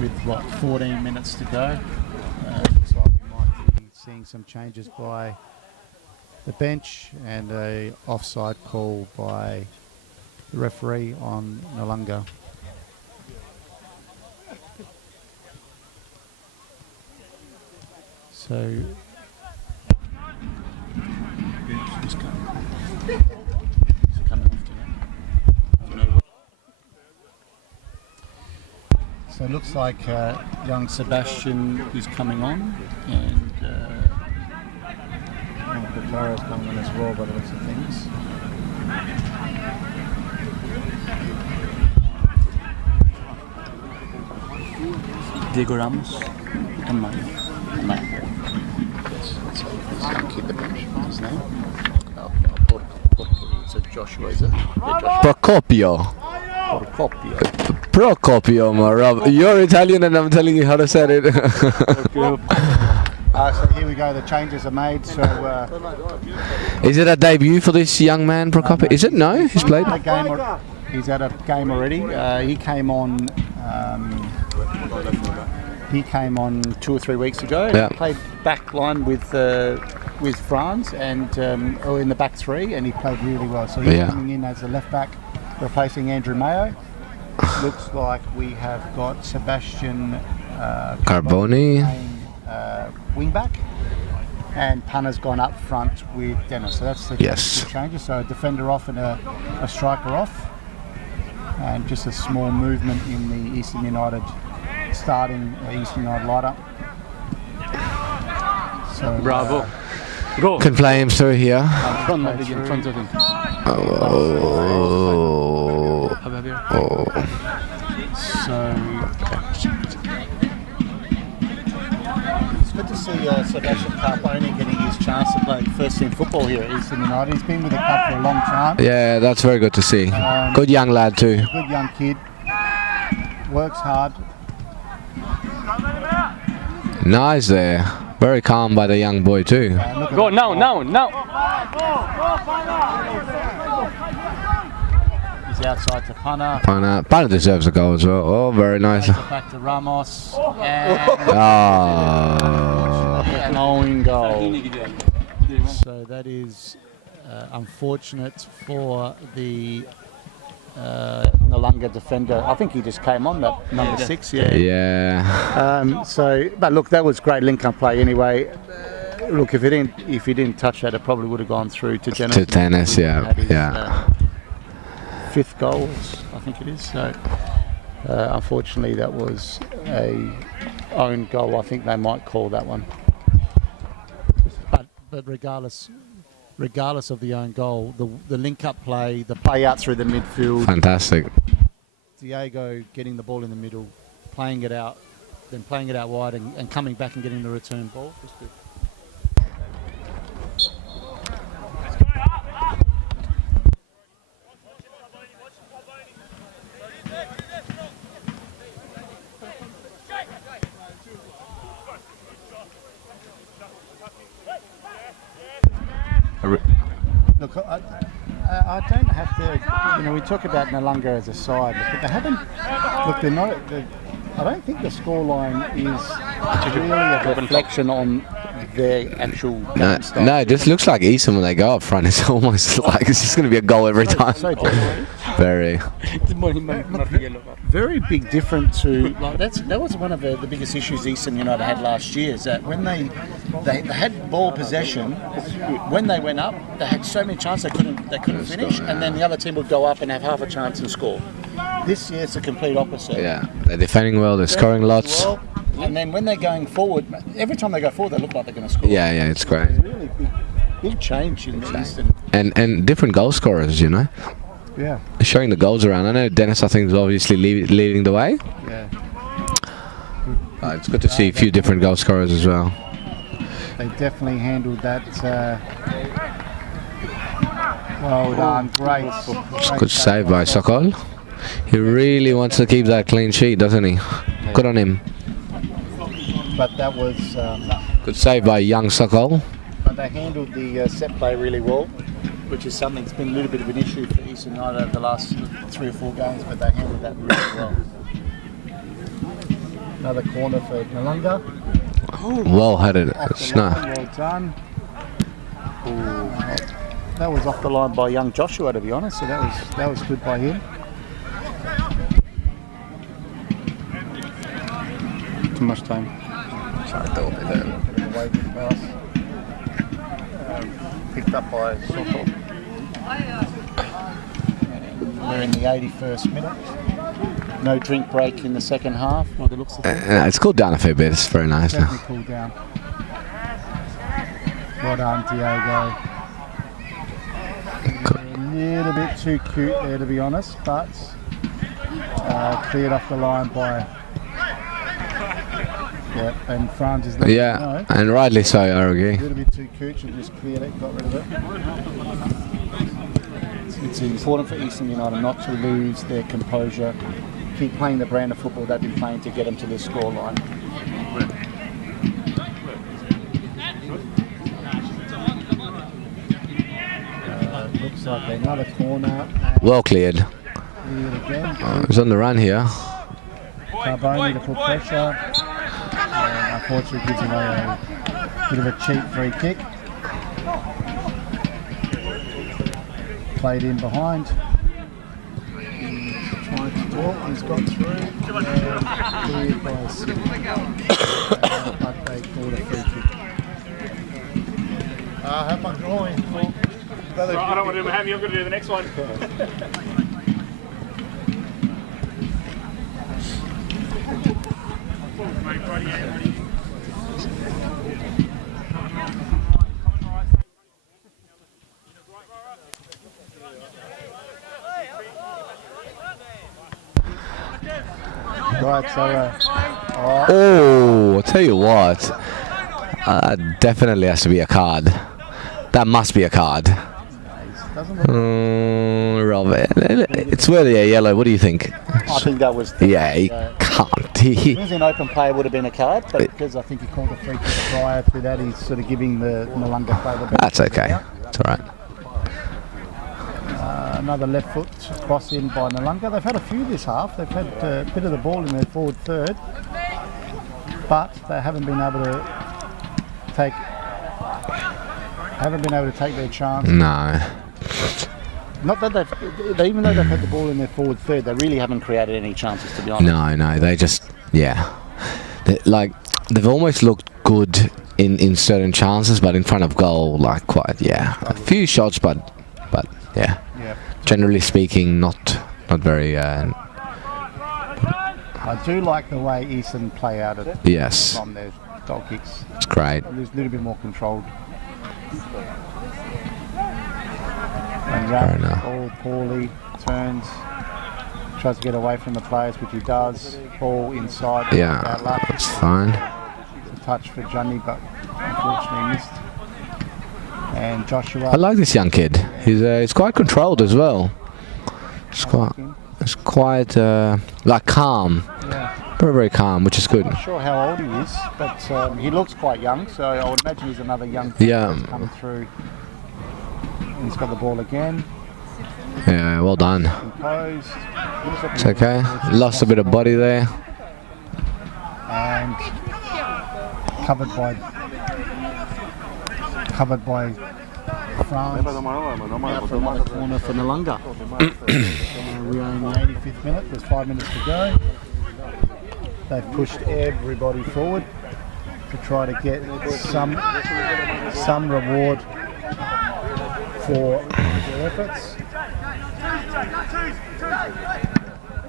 with, what, 14 minutes to go. Looks like we might be seeing some changes by the bench and a offside call by the referee on Noarlunga. So who's coming off tonight? So it looks like young Sebastian is coming on, and Picara's coming on as well by the looks of things. Diego Ramos and Mayo. Yes, let's keep the bench. His name? So Joshua, is it? Yeah, Joshua. Procopio. Procopio, my Rob. You're Italian and I'm telling you how to say it. So here we go, the changes are made. So Is it a debut for this young man, Procopio? Is it? No? He's played? he's had a game already. He came on 2 or 3 weeks ago. Yeah. He played back line with Franz and in the back three, and he played really well. So he's coming in as a left back, replacing Andrew Mayo. Looks like we have got Sebastian Carboni. playing wing back, and Panna's gone up front with Dennis. So that's the two changes. So a defender off and a striker off, and just a small movement in the Eastern United starting Eastern United lineup. So Bravo. Go. Can play him through here. in front of him. So it's good to see Sebastian Carboni getting his chance to play first team football here at Eastern United. He's been with the club for a long time. Yeah, that's very good to see. Good young lad too. Good young kid. Works hard. Nice there. Very calm by the young boy too. Go now. He's outside to Panna. Panna deserves a goal as well. Oh, very nice. Back to Ramos. And an own goal. So that is unfortunate for the Noarlunga defender. I think he just came on, that number 6. Yeah. But look, that was great link-up play anyway. Look, if he didn't touch that, it probably would have gone through to Dennis. To tennis, yeah. 5th goal, I think it is. So unfortunately, that was a own goal. I think they might call that one. But regardless of the own goal, the link-up play, the play out through the midfield. Fantastic. Diego getting the ball in the middle, playing it out, then playing it out wide and coming back and getting the return ball. Just good. Look, I don't have to. You know, we talk about Noarlunga as a side, but they haven't. Look, they're not. I don't think the scoreline is really a reflection on their actual game style. No, it just looks like Easton when they go up front. It's almost like it's just going to be a goal every time. So different. Very. Very big difference to like that was one of the biggest issues Eastern United had last year, is that when they had ball possession, when they went up, they had so many chances they couldn't finish, and then the other team would go up and have half a chance and score. This year it's the complete opposite. Yeah, they're defending well, they're scoring lots. Well, and then when they're going forward, every time they go forward, they look like they're going to score. Yeah, it's great. It's really big change in the Eastern. And different goal scorers, you know. Yeah. Showing the goals around. I know Dennis, I think, is obviously leading the way. Yeah. It's good to see a few different goal scorers as well. They definitely handled that. Well done, great. Good save by Sokol. He really wants to keep that clean sheet, doesn't he? Good on him. But that was. Good save by young Sokol. But they handled the set play really well, which is something that's been a little bit of an issue for Eastern United over the last 3 or 4 games, but they handled that really well. Another corner for Noarlunga. Well headed. Well done. Ooh, that was off the line by young Joshua, to be honest, so that was good by him. Too much time. Sorry, that will be there. Away pass. Picked up by Sokol. We're in the 81st minute. No drink break in the second half. By the looks of it. It's cooled down a fair bit. It's very nice now. Definitely cooled down. Well done, Diego. A little bit too cute there, to be honest, but cleared off the line by. Yeah, and Franz is letting Yeah, know. and rightly so, I agree. A little bit too cute, and just cleared it, got rid of it. It's important for Eastern United not to lose their composure. Keep playing the brand of football they've been playing to get them to the scoreline. Looks like another corner. Well cleared. Cleared again. He's on the run here. Carboni to put pressure. Unfortunately gives away a bit of a cheap free kick. Played in behind. He's trying to talk, he's got through. And cleared by City. But they called a free kick. I hope I'm drawing. I don't want to have you, I'm going to do the next one. Right, so Oh, I'll tell you what. Definitely has to be a card. That must be a card. doesn't look. Rob, it's worthy a yellow. What do you think? I think that was. Yeah, he can't. If it was an open play, it would have been a card, but because I think he called a free kick prior to that, he's sort of giving the Noarlunga player the benefit. That's okay. It's all right. Another left foot cross in by Noarlunga. They've had a few this half. They've had a bit of the ball in their forward third, but they haven't been able to take. Their chance. No. Not that even though they've had the ball in their forward third, they really haven't created any chances, to be honest. No, they just, yeah. They've almost looked good in certain chances, but in front of goal, like quite, yeah. A few shots, but yeah. Generally speaking, not very. I do like the way Eastern play out of Yes. from their goal kicks. It's great. There's a little bit more controlled. And Fair Ralph, enough. all poorly, turns, tries to get away from the players, which he does. Ball inside. Yeah, bad luck. that's fine. It's a touch for Johnny, but unfortunately missed. And Joshua. I like this young kid. He's quite controlled as well. It's quite like calm. Yeah. Very, very calm, which is good. I'm not sure how old he is, but he looks quite young, so I would imagine he's another young player Yeah. that's coming through He's got the ball again. Yeah, well done. Composed. It's okay. Lost a bit of body there. And covered by France. Out for another corner for Noarlunga. We are in the 85th minute. There's 5 minutes to go. They've pushed everybody forward to try to get some reward for their efforts.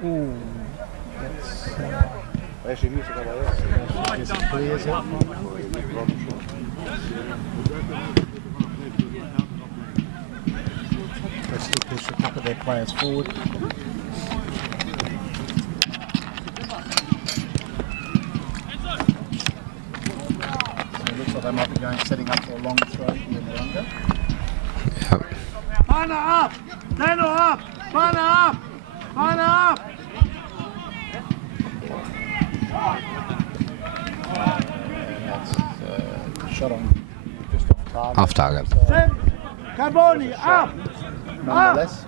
Ooh, that's just clears it. They still push a couple of their players forward. They might be setting up for a long throw here in Noarlunga. Yep. Mana up! Nano up! Mana up! Mana up! And that's shot on just off target. Off target. Sam! Carboni up! Nonetheless,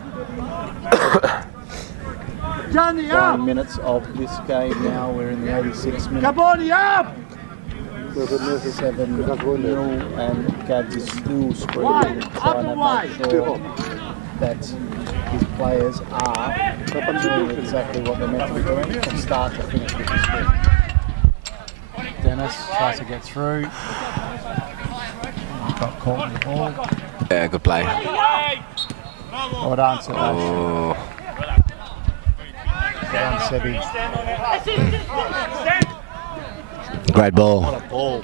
Johnny 9 up! minutes of this game now. We're in the 86th minute. Carboni up! 7-0 and Gads is still screaming, trying to make sure that his players are doing exactly what they're meant to be doing from start to finish with the score. Dennis tries to get through. Got caught in the ball. Yeah, good play. Well done, Sebastian. Oh. Well done, Sebi. Great ball. What a ball.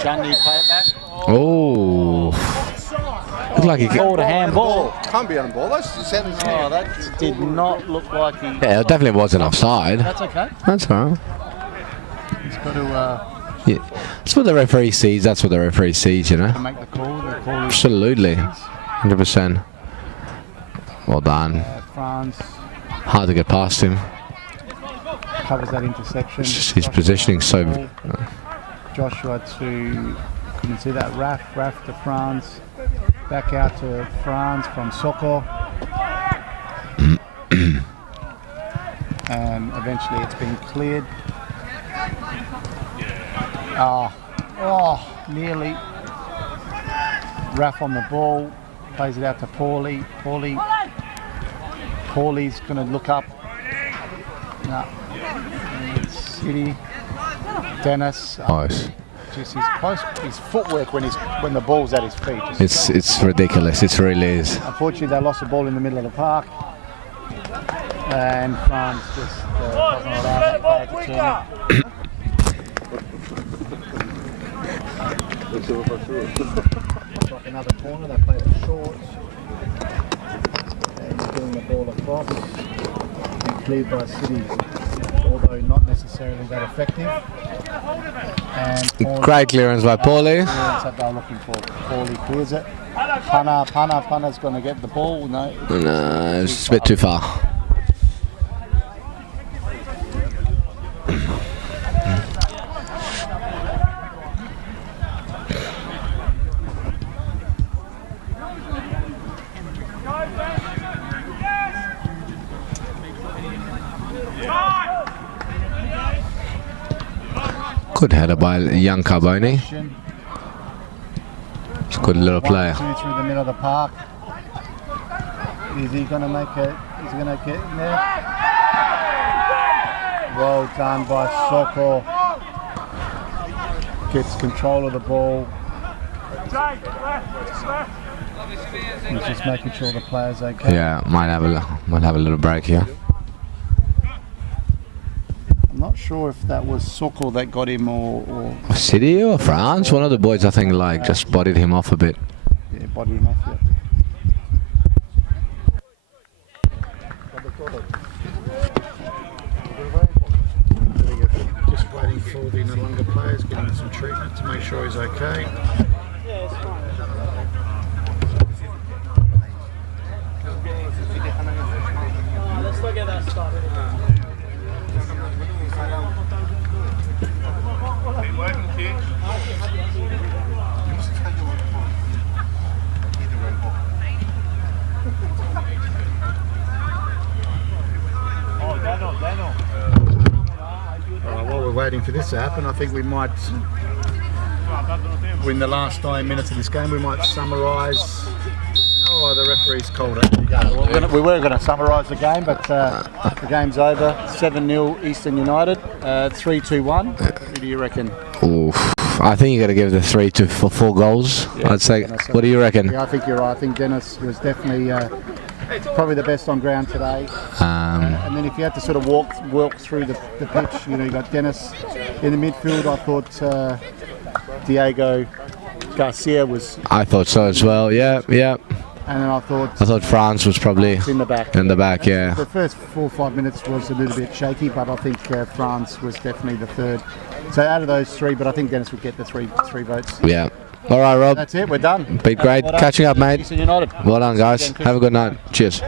Johnny, play it back. Oh. Looked like he Called a handball. Can't be on ball. That's seven. Oh, that did not look like he... Yeah, it definitely wasn't offside. That's okay. That's all right. He's got to Yeah. That's what the referee sees. That's what the referee sees, you know. make the call. The call is Absolutely. 100%. Well done. France Hard to get past him. covers that intersection. It's just his positioning so... Joshua to, couldn't see that, Raf to France. Back out to France from Soko. And eventually it's been cleared. Nearly. Raf on the ball, plays it out to Paulie. Paulie's going to look up. No. City. Dennis. Nice. Just his footwork when the ball's at his feet. It's ridiculous. It really is. Unfortunately, they lost the ball in the middle of the park, and France just doesn't allow that player to turn it. It's like another corner. They play it short, and doing the ball across, and cleared by City, although not necessarily that effective. And Great clearance by Paulie. that's what they're looking for. Paulie clears it. Pana's going to get the ball. No, It's a bit too far. Good header by young Carboni. It's a good little player. 1-2 through the middle of the park. Is he going to make it? Is he going to get in there? Well done by Soko. Gets control of the ball. He's just making sure the player's okay. Yeah, might have a little break here. I'm not sure if that was Soko that got him or City or France? One of the boys, I think, like just bodied him off a bit. yeah, body him off. Yeah. Just waiting for the Noarlunga players, getting him some treatment to make sure he's okay. Let's look at that stuff. waiting for this to happen. I think we might, in the last 9 minutes of this game, we might summarise. Oh, the referee's called it. We were going to summarise the game, but the game's over. 7-0 Eastern United, 3-2-1. Who do you reckon? Oof. I think you got to give the 3 to 4 goals. Yeah, I'd say. What do you reckon? Yeah, I think you're right. I think Dennis was definitely probably the best on ground today. And then if you had to sort of walk through the pitch, you know, you got Dennis in the midfield. I thought Diego Garcia was. I thought so as well. Yeah, yeah. And then I thought France was probably in the back. In the back, yeah. The first 4 or 5 minutes was a little bit shaky, but I think France was definitely the third. So out of those 3, but I think Dennis would get the three votes. Yeah. All right, Rob. That's it. We're done. Been great catching up, mate. Eastern United. Well done, guys. Have a good night. Cheers.